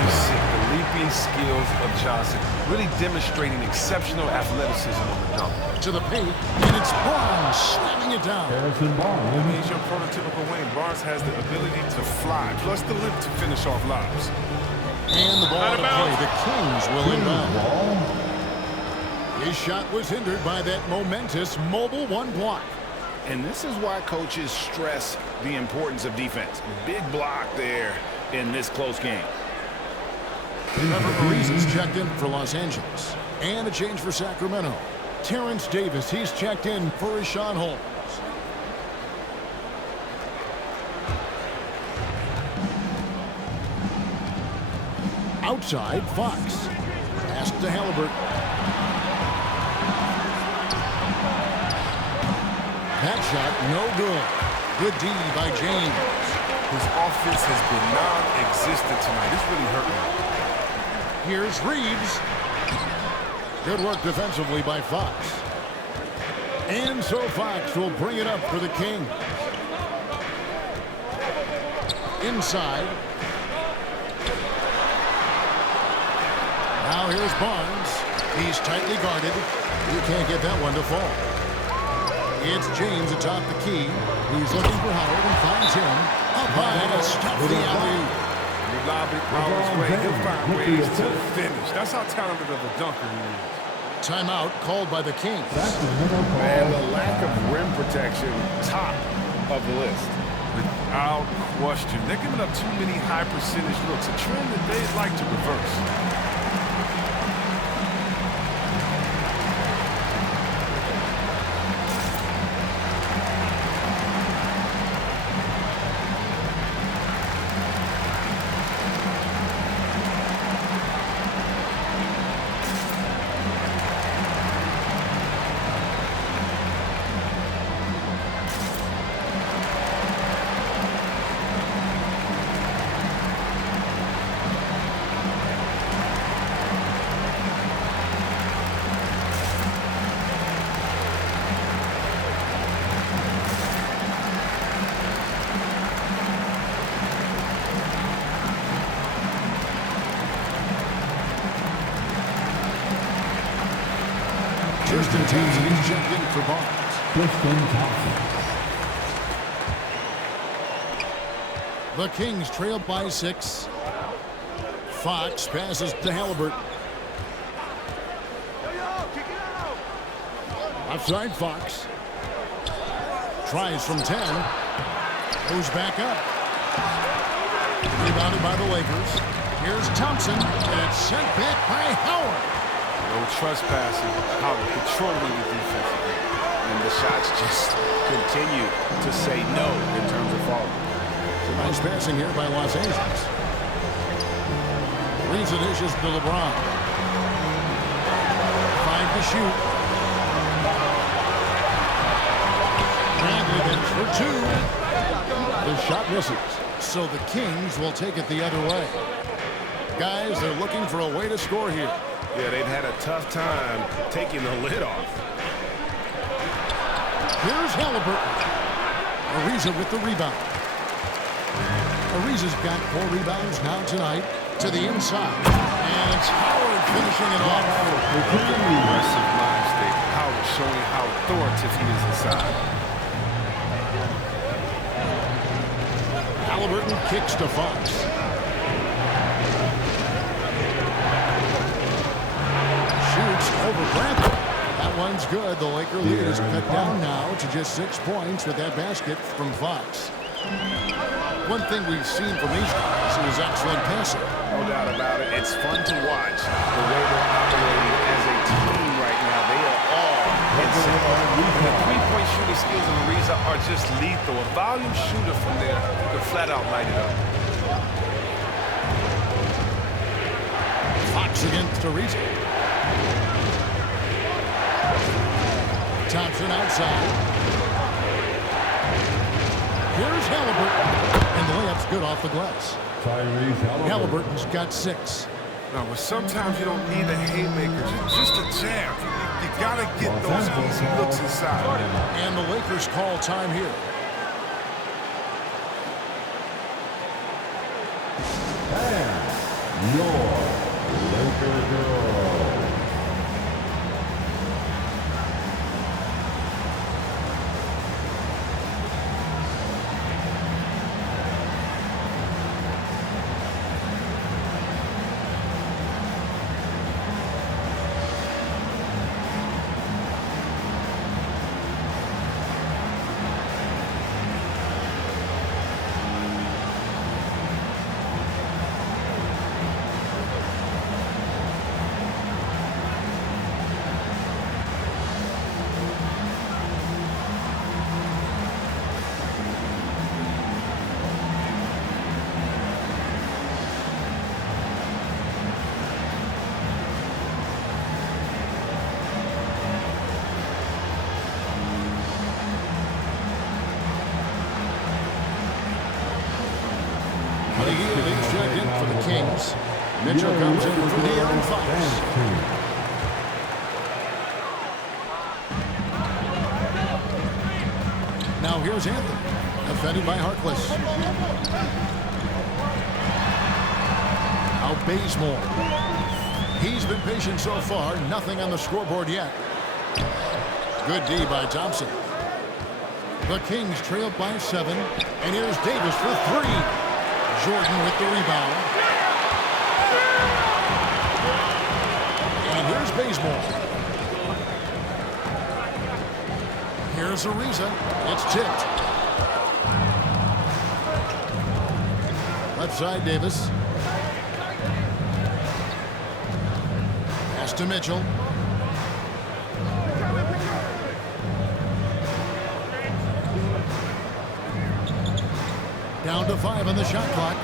The leaping skills of Johnson, really demonstrating exceptional athleticism on the dunk. To the paint, and it's Barnes slamming it down. He's your prototypical Wayne. Barnes has the ability to fly, plus the lift to finish off lobs. And the ball to play. The Kings will inbound. His shot was hindered by that momentous mobile one block. And this is why coaches stress the importance of defense. Big block there in this close game. Trevor Ariza's checked in for Los Angeles. And a change for Sacramento. Terrence Davis, he's checked in for Rashawn Holmes. Outside, Fox. Pass to Halliburton. That shot, no good. Good D by James. His offense has been non-existent tonight. It's really hurting him. Here's Reeves. Good work defensively by Fox. And so Fox will bring it up for the Kings. Inside. Now here's Barnes. He's tightly guarded. You can't get that one to fall. It's James atop the key. He's looking for Howard and finds him. Up high to stuff the alley. You lob it Howard's way, he'll find ways to finish. That's how talented of a dunker he is. Timeout called by the Kings. Man, the lack of rim protection, top of the list. Without question. They're giving up too many high percentage looks, a trend that they'd like to reverse. Tristan Thompson, he's checked in for Barnes. Tristan Thompson. The Kings trail by 6. Fox passes to Halliburton. Offside Fox. Tries from 10. Goes back up. Rebounded by the Lakers. Here's Thompson, and it's sent back by Howard. No trespassing, Howard controlling the defense. And the shots just continue to say no in terms of falling. Nice passing here by Los Angeles. Ariza dishes to LeBron. 5 to shoot. Bradley then for 2. The shot misses. So the Kings will take it the other way. Guys, they're looking for a way to score here. Yeah, they've had a tough time taking the lid off. Here's Halliburton. Ariza with the rebound. Ariza's got 4 rebounds now tonight to the inside. And it's Howard finishing it off. Aggressive line state. Howard showing how authoritative he is inside. Halliburton kicks to Fox. Shoots over Bradley. That one's good. The Laker lead is cut down now to just 6 points with that basket from Fox. One thing we've seen from these guys is excellent passing. No doubt about it. It's fun to watch the way they're operating as a team right now. They are all in sync. The three-point shooting skills of Ariza are just lethal. A volume shooter from there who can flat out light it up. Fox against Ariza. Thompson outside. Here's Halliburton. And the layup's good off the glass. Halliburton's got 6. Now, but sometimes you don't need a haymaker, just a jam. You got to get those easy looks inside. And the Lakers call time here. And your Laker girl. Checked in for the Kings. Mitchell comes in for De'Aaron Fox. Now here's Anthony, defended by Harkless. Now Bazemore. He's been patient so far, nothing on the scoreboard yet. Good D by Thompson. The Kings trail by 7, and here's Davis for 3. Jordan with the rebound. And here's Bazemore. Here's Ariza. It's tipped. Left side, Davis. Pass to Mitchell. Down to 5 on the shot clock.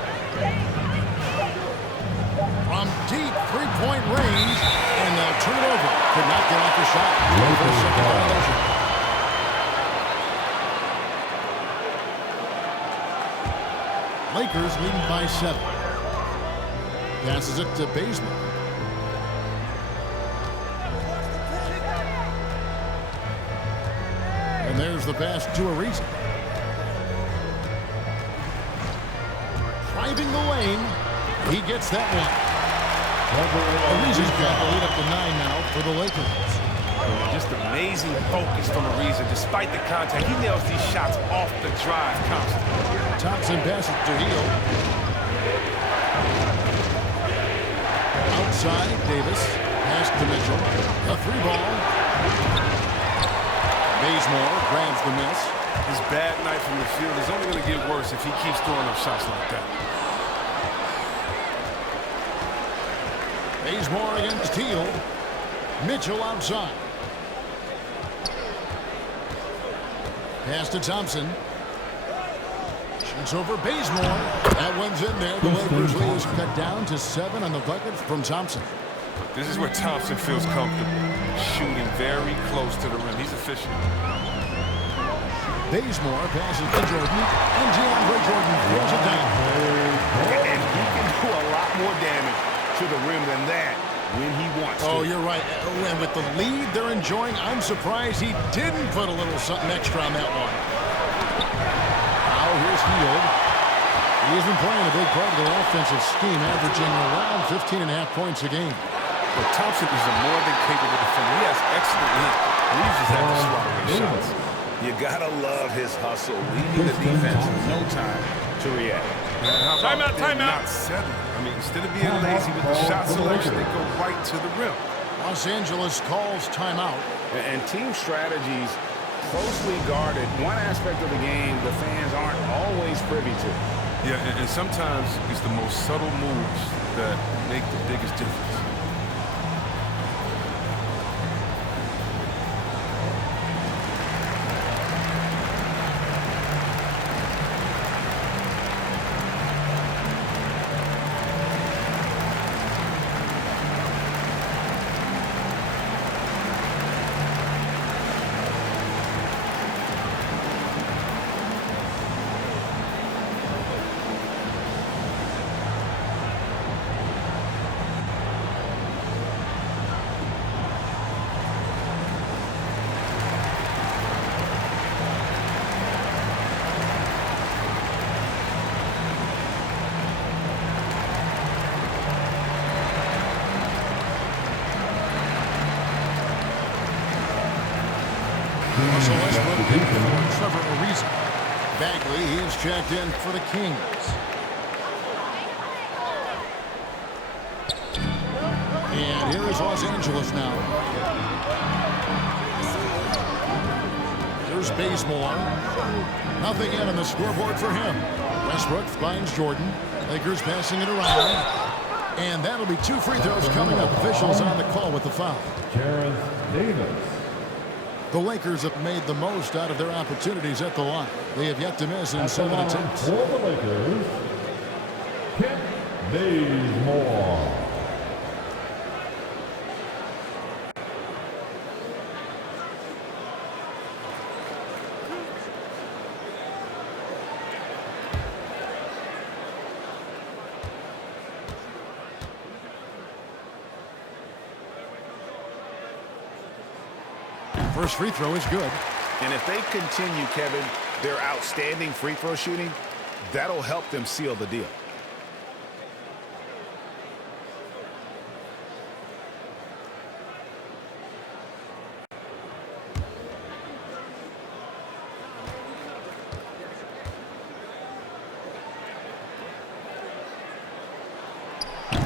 From deep three-point range, and they'll turn it over. Could not get off the shot. For a second violation. Lakers leading by 7. Passes it to Bazemore. And there's the pass to Ariza. Driving the lane, he gets that one. Ariza's got the lead up to 9 now for the Lakers. Just amazing focus from Ariza. Despite the contact, he nails these shots off the drive constantly. Thompson passes to Hill. Outside, Davis. Pass to Mitchell. A 3-ball. Bazemore grabs the miss. His bad night from the field is only going to get worse if he keeps throwing up shots like that. Bazemore against Hill. Mitchell outside. Pass to Thompson. Shoots over Bazemore. That one's in there. The Lakers lead is cut down to 7 on the bucket from Thompson. This is where Thompson feels comfortable. Shooting very close to the rim. He's efficient. Bazemore passes to Jordan. And DeAndre Jordan throws it down. And he can do a lot more damage to the rim than that when he wants to. Oh, you're right. And with the lead they're enjoying, I'm surprised he didn't put a little something extra on that one. Now here's Hield. He has been playing a big part of their offensive scheme, averaging around 15.5 points a game. But Thompson is a more than capable defender. He has excellent length. He just has to swallow his shots. You gotta love his hustle, leaving the defense no time to react. Timeout, timeout. Not settling. I mean, instead of being lazy with the shot selection, they go right to the rim. Los Angeles calls timeout. And team strategies closely guarded. One aspect of the game the fans aren't always privy to. Yeah, and sometimes it's the most subtle moves that make the biggest difference. So Westbrook in for Trevor Ariza. Bagley, he's checked in for the Kings. And here is Los Angeles now. Here's Bazemore. Nothing yet on the scoreboard for him. Westbrook finds Jordan. Lakers passing it around. And that'll be 2 free throws coming up. Officials on the call with the foul. Terrence Davis. The Lakers have made the most out of their opportunities at the line. They have yet to miss in 7 attempts. For the Lakers, Kent Bazemore. First free throw is good. And if they continue, Kevin, their outstanding free throw shooting, that'll help them seal the deal.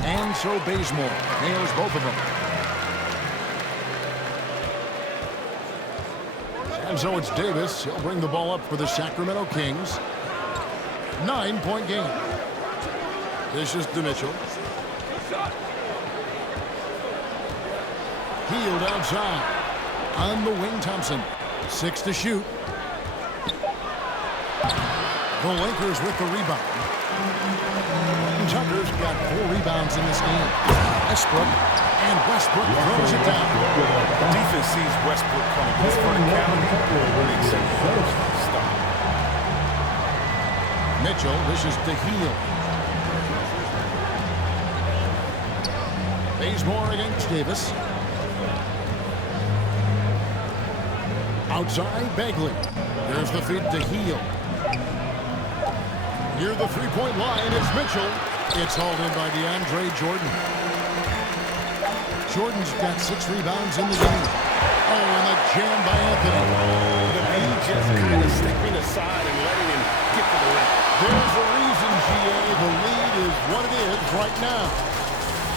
And so Bazemore nails both of them. And so it's Davis. He'll bring the ball up for the Sacramento Kings. 9-point game. This is DeMitchell. Healed outside. On the wing, Thompson. 6 to shoot. The Lakers with the rebound. Tucker's got 4 rebounds in this game. Westbrook. And Westbrook throws it down. Defense sees Westbrook coming. His verticality makes him stop. Mitchell, this is to Heel. Bazemore against Davis. Outside, Bagley. There's the feed to Heel. Near the three-point line is Mitchell. It's hauled in by DeAndre Jordan. Jordan's got 6 rebounds in the game. Oh, and the jam by Anthony. The lead just kind of stepping aside and letting him get to the rim. There's a reason, GA. The lead is what it is right now.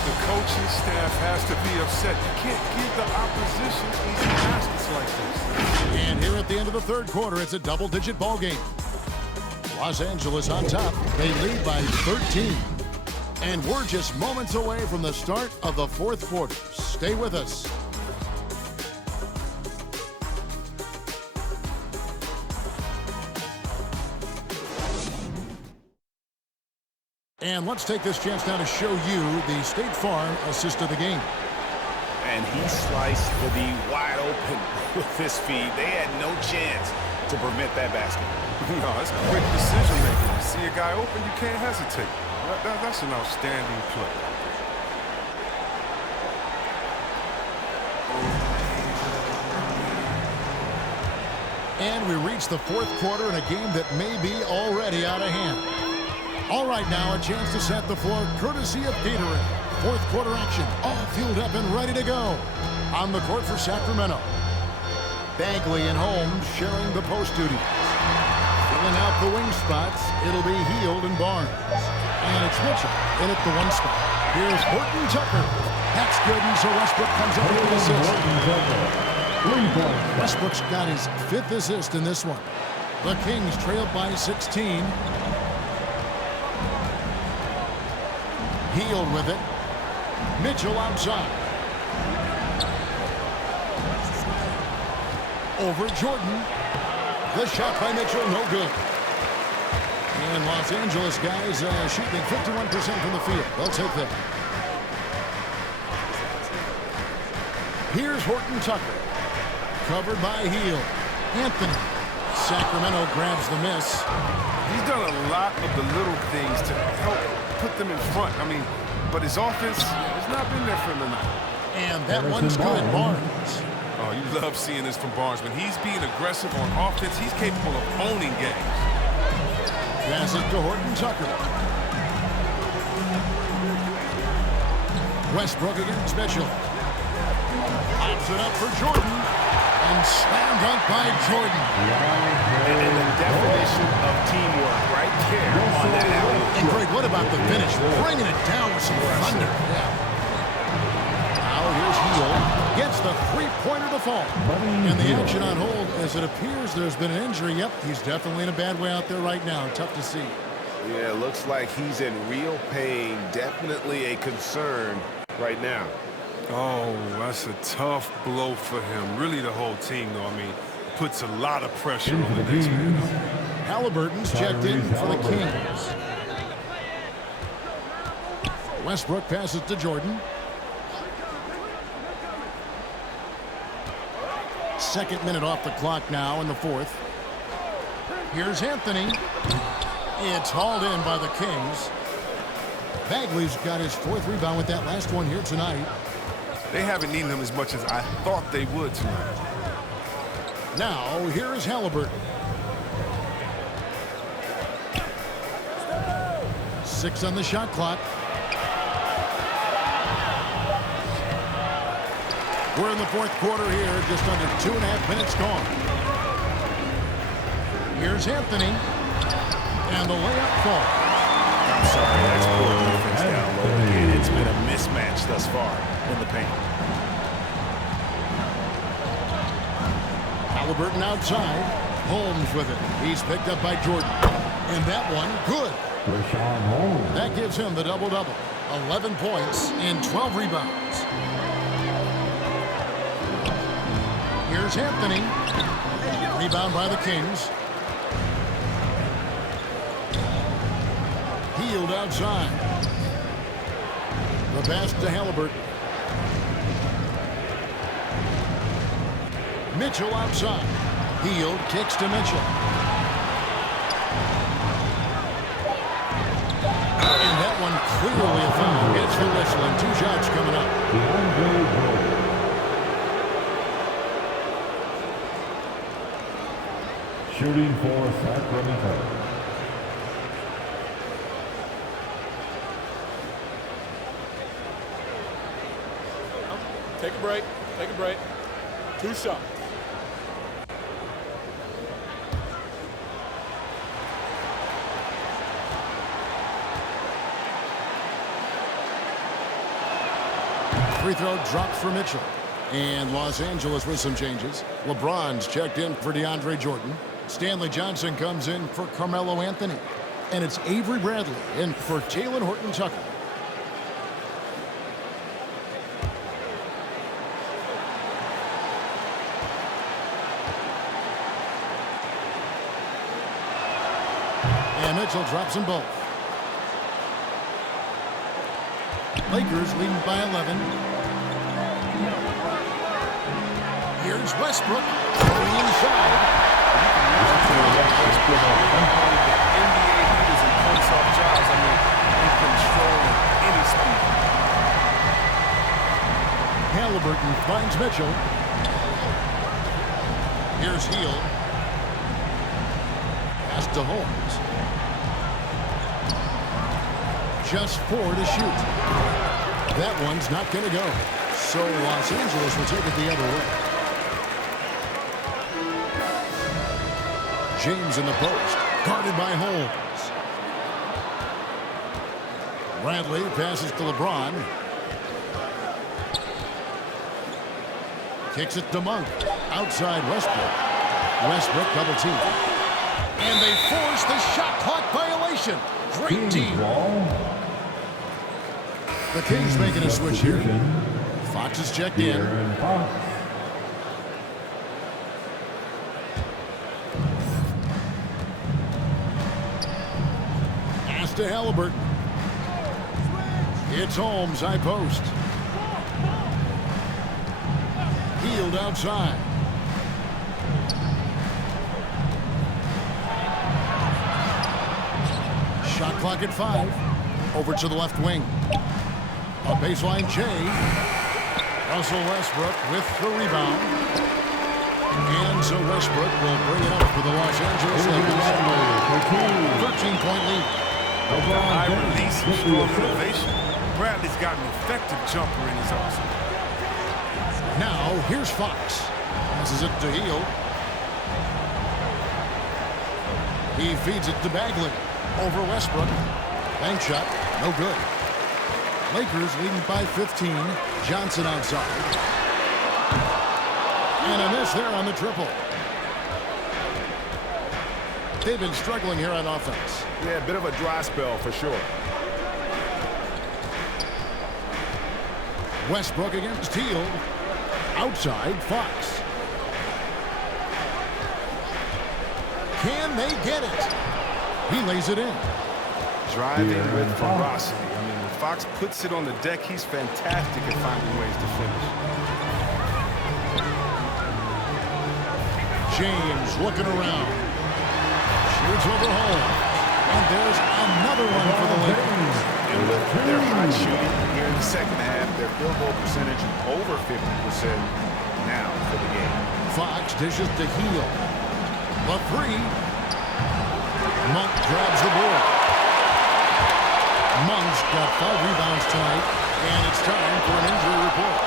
The coaching staff has to be upset. You can't give the opposition easy baskets like this. And here at the end of the third quarter, it's a double-digit ball game. Los Angeles on top. They lead by 13. And we're just moments away from the start of the fourth quarter. Stay with us. And let's take this chance now to show you the State Farm assist of the game. And he sliced the D wide open with this feed. They had no chance to prevent that basket. No, it's quick decision making. You see a guy open, you can't hesitate. That's an outstanding play. And we reach the fourth quarter in a game that may be already out of hand. All right, now a chance to set the floor courtesy of Gatorade. Fourth quarter action, all fueled up and ready to go. On the court for Sacramento. Bagley and Holmes sharing the post duties. Filling out the wing spots, it'll be Heald and Barnes. And it's Mitchell in at the 1 spot. Here's Horton Tucker. That's good, and so Westbrook comes up with the assist. Westbrook's got his 5th assist in this one. The Kings trail by 16. Heald with it. Mitchell outside. Over Jordan. The shot by Mitchell, no good. And Los Angeles guys shooting 51% from the field. They'll take that. Here's Horton Tucker. Covered by Heald. Anthony. Sacramento grabs the miss. He's done a lot of the little things to help put them in front. I mean, but his offense has not been there for him tonight. And that one's good, Barnes. Oh, you love seeing this from Barnes. When he's being aggressive on offense, he's capable of owning games. Pass it to Horton Tucker. Westbrook against Mitchell. Pops it up for Jordan. And slam dunk by Jordan. And the definition of teamwork right there on that alley. And Greg, what about the finish? Bringing it down with some thunder. Yeah. Now here's Hill. Gets the three-pointer to fall. And the action on hold as it appears there's been an injury. Yep, he's definitely in a bad way out there right now. Tough to see. Yeah, looks like he's in real pain. Definitely a concern right now. Oh, that's a tough blow for him. Really the whole team, though. I mean, puts a lot of pressure on the next man. Halliburton's checked in for the Kings. Westbrook passes to Jordan. Second minute off the clock now in the fourth. Here's Anthony. It's hauled in by the Kings. Bagley's got his fourth rebound with that last one here tonight. They haven't needed him as much as I thought they would tonight. Now, here's Halliburton. 6 on the shot clock. We're in the fourth quarter here, just under 2.5 minutes gone. Here's Anthony. And the layup falls. I'm sorry, that's poor defense down low. Again, it's been a mismatch thus far in the paint. Halliburton outside. Holmes with it. He's picked up by Jordan. And that one, good. That gives him the double-double. 11 points and 12 rebounds. Here's Anthony. Rebound by the Kings. Healed outside. The pass to Halliburton. Mitchell outside. Healed, kicks to Mitchell. And that one clearly a foul. Gets the whistle and 2 shots coming up. Shooting for Sacramento. Take a break. Take a break. 2 shots. Free throw dropped for Mitchell. And Los Angeles with some changes. LeBron's checked in for DeAndre Jordan. Stanley Johnson comes in for Carmelo Anthony. And it's Avery Bradley in for Talen Horton-Tucker. And Mitchell drops them both. Lakers leading by 11. Here's Westbrook. Going inside. NBA leaders and points off jobs. I mean, in control of any speed. Halliburton finds Mitchell. Here's Hill. Pass to Holmes. Just 4 to shoot. That one's not going to go. So Los Angeles will take it the other way. James in the post. Guarded by Holmes. Bradley passes to LeBron. Kicks it to Monk. Outside Westbrook. Westbrook double team. And they force the shot clock violation. Great team. The Kings making a switch here. Fox is checked in. Pass to Halliburton. It's Holmes, high post. Healed outside. Shot clock at 5. Over to the left wing. A baseline change. Russell Westbrook with the rebound. And so Westbrook will bring it up for the Los Angeles Lakers. 13-point lead. High release and strong innovation. Bradley's got an effective jumper in his arsenal. Now, here's Fox. Passes it to Hield. He feeds it to Bagley. Over Westbrook. Bank shot. No good. Lakers leading by 15. Johnson outside. And a miss there on the triple. They've been struggling here on offense. Yeah, a bit of a dry spell for sure. Westbrook against Hield. Outside, Fox. Can they get it? He lays it in. Driving with ferocity. I mean, when Fox puts it on the deck, he's fantastic at finding ways to finish. James looking around. Shoots over home. And there's another one for the Lakers. And with their hot shooting here in the second half, their field goal percentage over 50% now for the game. Fox dishes to Hield. The three. Monk grabs the board. Monk's got 5 rebounds tonight, and it's time for an injury report.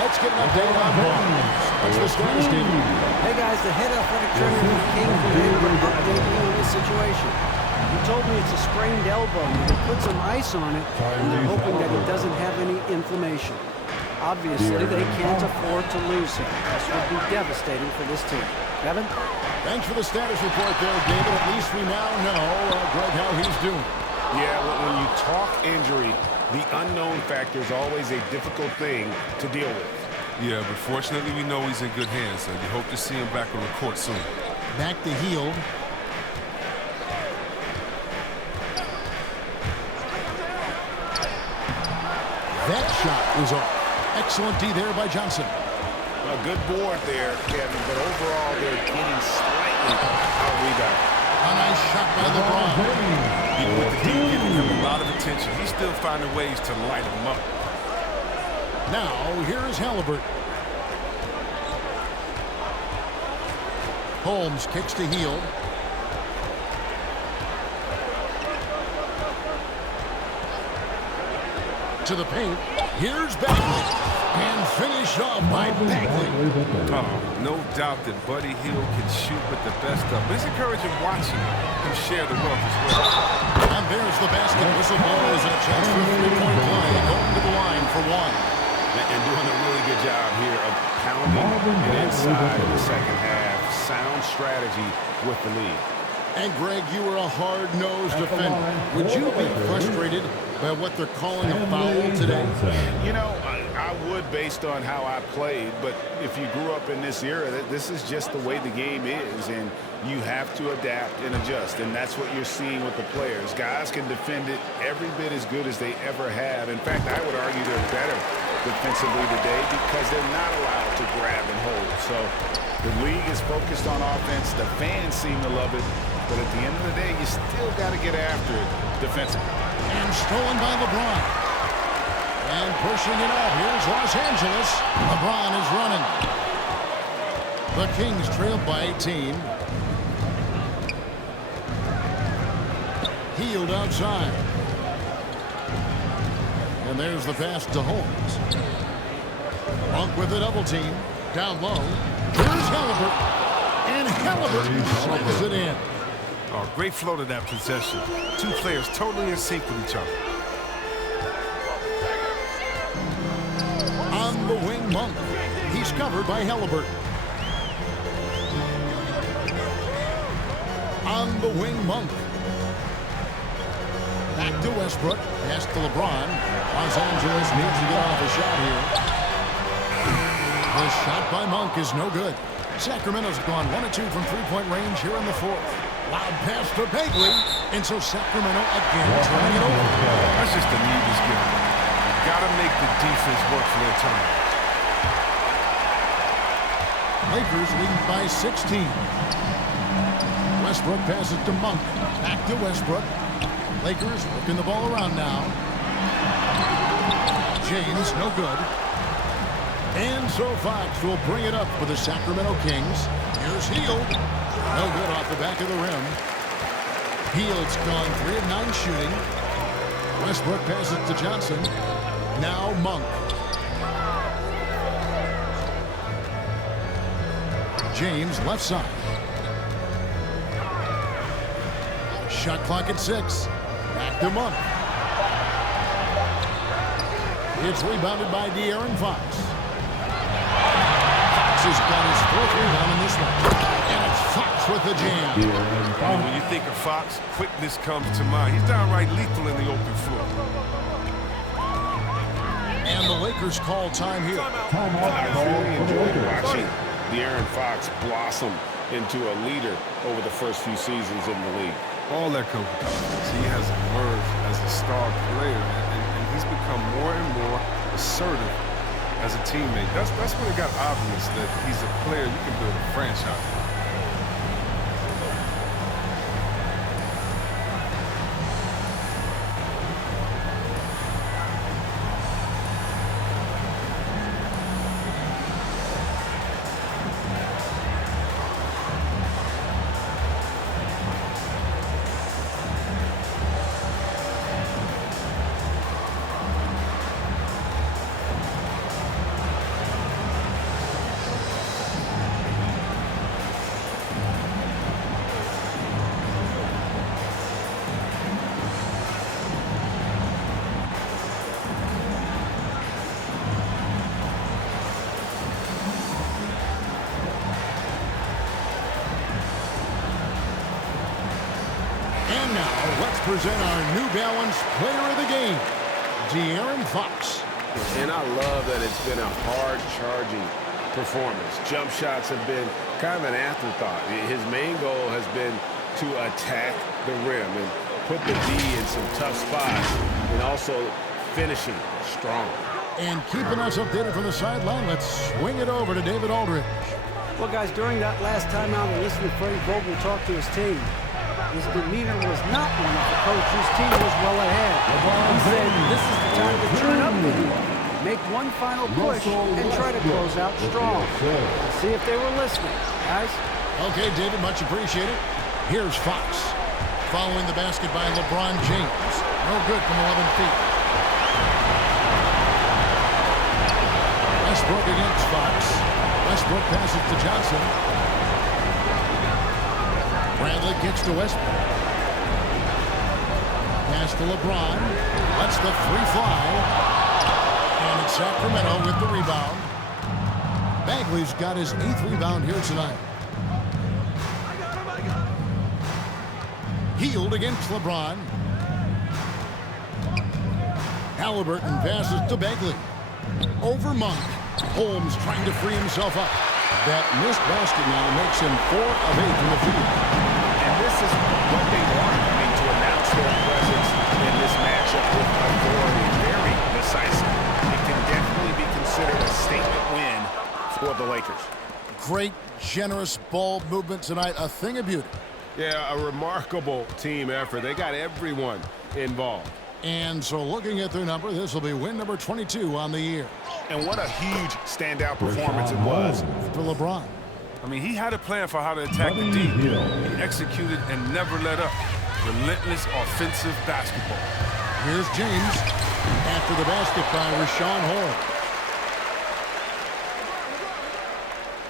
Let's get an update on Barnes. What's the status, David? Hey guys, the head athletic trainer for the Kings was able to update me on this situation. He told me it's a sprained elbow. They put some ice on it, and they're hoping that he doesn't have any inflammation. Obviously, they can't afford to lose him. This would be devastating for this team. Kevin? Thanks for the status report there, David. At least we now know, Greg, how he's doing. Yeah, when you talk injury, the unknown factor is always a difficult thing to deal with. Yeah, but fortunately we know he's in good hands, so you hope to see him back on the court soon. Back to Hield. That shot is off. Excellent D there by Johnson. A good board there, Kevin, but overall they're getting slightly out-rebounded. A nice shot by LeBron. With the team giving him a lot of attention, he's still finding ways to light him up. Now, here's Halliburton. Holmes kicks to Hield. To the paint. Here's Bagley. And finish off by Bagley. Oh, no doubt that Buddy Hield can shoot with the best of them. It's encouraging watching him share the wealth as well. And there's the basket. Whistle blows and a chance for a three-point play. Going to the line for one. And doing a really good job here of pounding it inside in the second half. Sound strategy with the lead. And Greg, you were a hard-nosed defender. Would you be frustrated by what they're calling a foul today? You know, I would based on how I played, but if you grew up in this era, this is just the way the game is, and you have to adapt and adjust, and that's what you're seeing with the players. Guys can defend it every bit as good as they ever have. In fact, I would argue they're better defensively today because they're not allowed to grab and hold. So the league is focused on offense. The fans seem to love it. But at the end of the day, you still got to get after it defensively. And stolen by LeBron. And pushing it up. Here's Los Angeles. LeBron is running. The Kings trail by 18. Hield outside. And there's the pass to Holmes. Monk with a double team. Down low. Here's Halliburton. And Halliburton slams it in. Oh, great flow to that possession. Two players totally in sync with each other. On the wing, Monk. He's covered by Halliburton. On the wing, Monk. Back to Westbrook. Pass to LeBron. Los Angeles needs to get off a shot here. The shot by Monk is no good. Sacramento's gone 1 of 2 from three-point range here in the fourth. Loud pass to Bagley. And so Sacramento again turning it over. That's just the neatest game. You got to make the defense work for their time. Lakers leading by 16. Westbrook passes to Monk. Back to Westbrook. Lakers working the ball around now. James, no good. And so Fox will bring it up for the Sacramento Kings. Here's Hield. No good off the back of the rim. Hield's gone 3 of 9 shooting. Westbrook passes to Johnson. Now Monk. James, left side. Shot clock at 6. Back to Monk. It's rebounded by De'Aaron Fox. Fox has got his 4th rebound in this one. And it's Fox with the jam. When you think of Fox, quickness comes to mind. He's downright lethal in the open floor. And the Lakers call time here. I really enjoyed watching De'Aaron Fox blossom into a leader over the first few seasons in the league. All that comes with confidence. He has emerged as a star player, and he's become more and more assertive as a teammate. That's when it got obvious that he's a player you can build a franchise with. And now, let's present our New Balance player of the game, De'Aaron Fox. And I love that it's been a hard-charging performance. Jump shots have been kind of an afterthought. His main goal has been to attack the rim and put the D in some tough spots and also finishing strong. And keeping us updated from the sideline, let's swing it over to David Aldridge. Well, guys, during that last timeout, I listened to Freddie Vogel talk to his team. His demeanor was not one of the coach whose team was well ahead. He said, this is the time to turn up the heat, make one final push, and try to close out strong. See if they were listening, guys. Okay, David, much appreciated. Here's Fox. Following the basket by LeBron James. No good from 11 feet. Westbrook against Fox. Westbrook passes to Johnson. Bradley gets to Westbrook. Pass to LeBron. Lets the 3 fly. And it's Sacramento with the rebound. Bagley's got his 8th rebound here tonight. Healed against LeBron. Halliburton passes to Bagley. Over Monk. Holmes trying to free himself up. That missed basket now makes him 4 of 8 from the field. And this is what they want. I mean, to announce their presence in this matchup with authority. Very decisive. It can definitely be considered a statement win for the Lakers. Great, generous ball movement tonight. A thing of beauty. Yeah, a remarkable team effort. They got everyone involved. And so looking at their number, this will be win number 22 on the year. And what a huge standout performance it was for LeBron. I mean, he had a plan for how to attack the D. He executed and never let up. Relentless offensive basketball. Here's James after the basket by Rashawn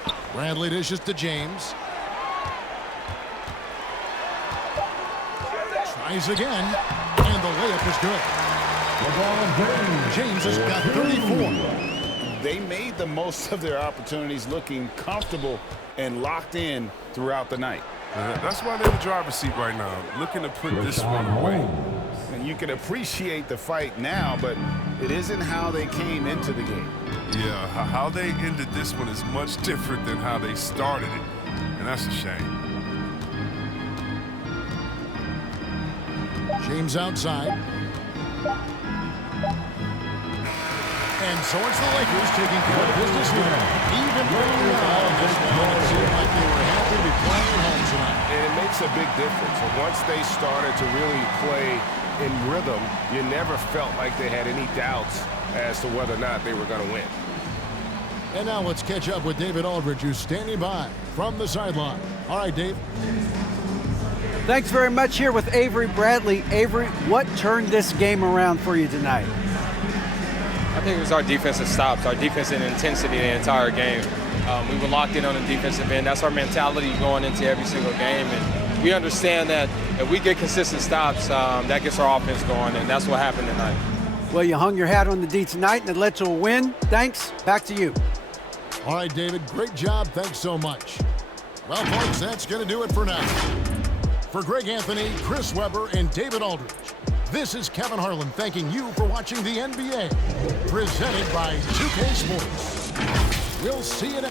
Hall. Bradley dishes to James. Tries again. And the layup is good. James has got 34. They made the most of their opportunities, looking comfortable and locked in throughout the night. That's why they're in the driver's seat right now, looking to put this one away. And you can appreciate the fight now, but it isn't how they came into the game. Yeah, how they ended this one is much different than how they started it, and that's a shame. James outside. And so it's the Lakers taking care of business here. Even early on in this one, it seemed like they were happy to be playing at home tonight. And it makes a big difference. And once they started to really play in rhythm, you never felt like they had any doubts as to whether or not they were going to win. And now let's catch up with David Aldridge, who's standing by from the sideline. All right, Dave. Thanks very much here with Avery Bradley. Avery, what turned this game around for you tonight? I think it was our defensive stops, our defensive intensity the entire game. We were locked in on the defensive end. That's our mentality going into every single game. And we understand that if we get consistent stops, that gets our offense going, and that's what happened tonight. Well, you hung your hat on the D tonight, and it led to a win. Thanks. Back to you. All right, David, great job. Thanks so much. Well, folks, that's going to do it for now. For Greg Anthony, Chris Webber, and David Aldridge, this is Kevin Harlan thanking you for watching the NBA, presented by 2K Sports. We'll see you next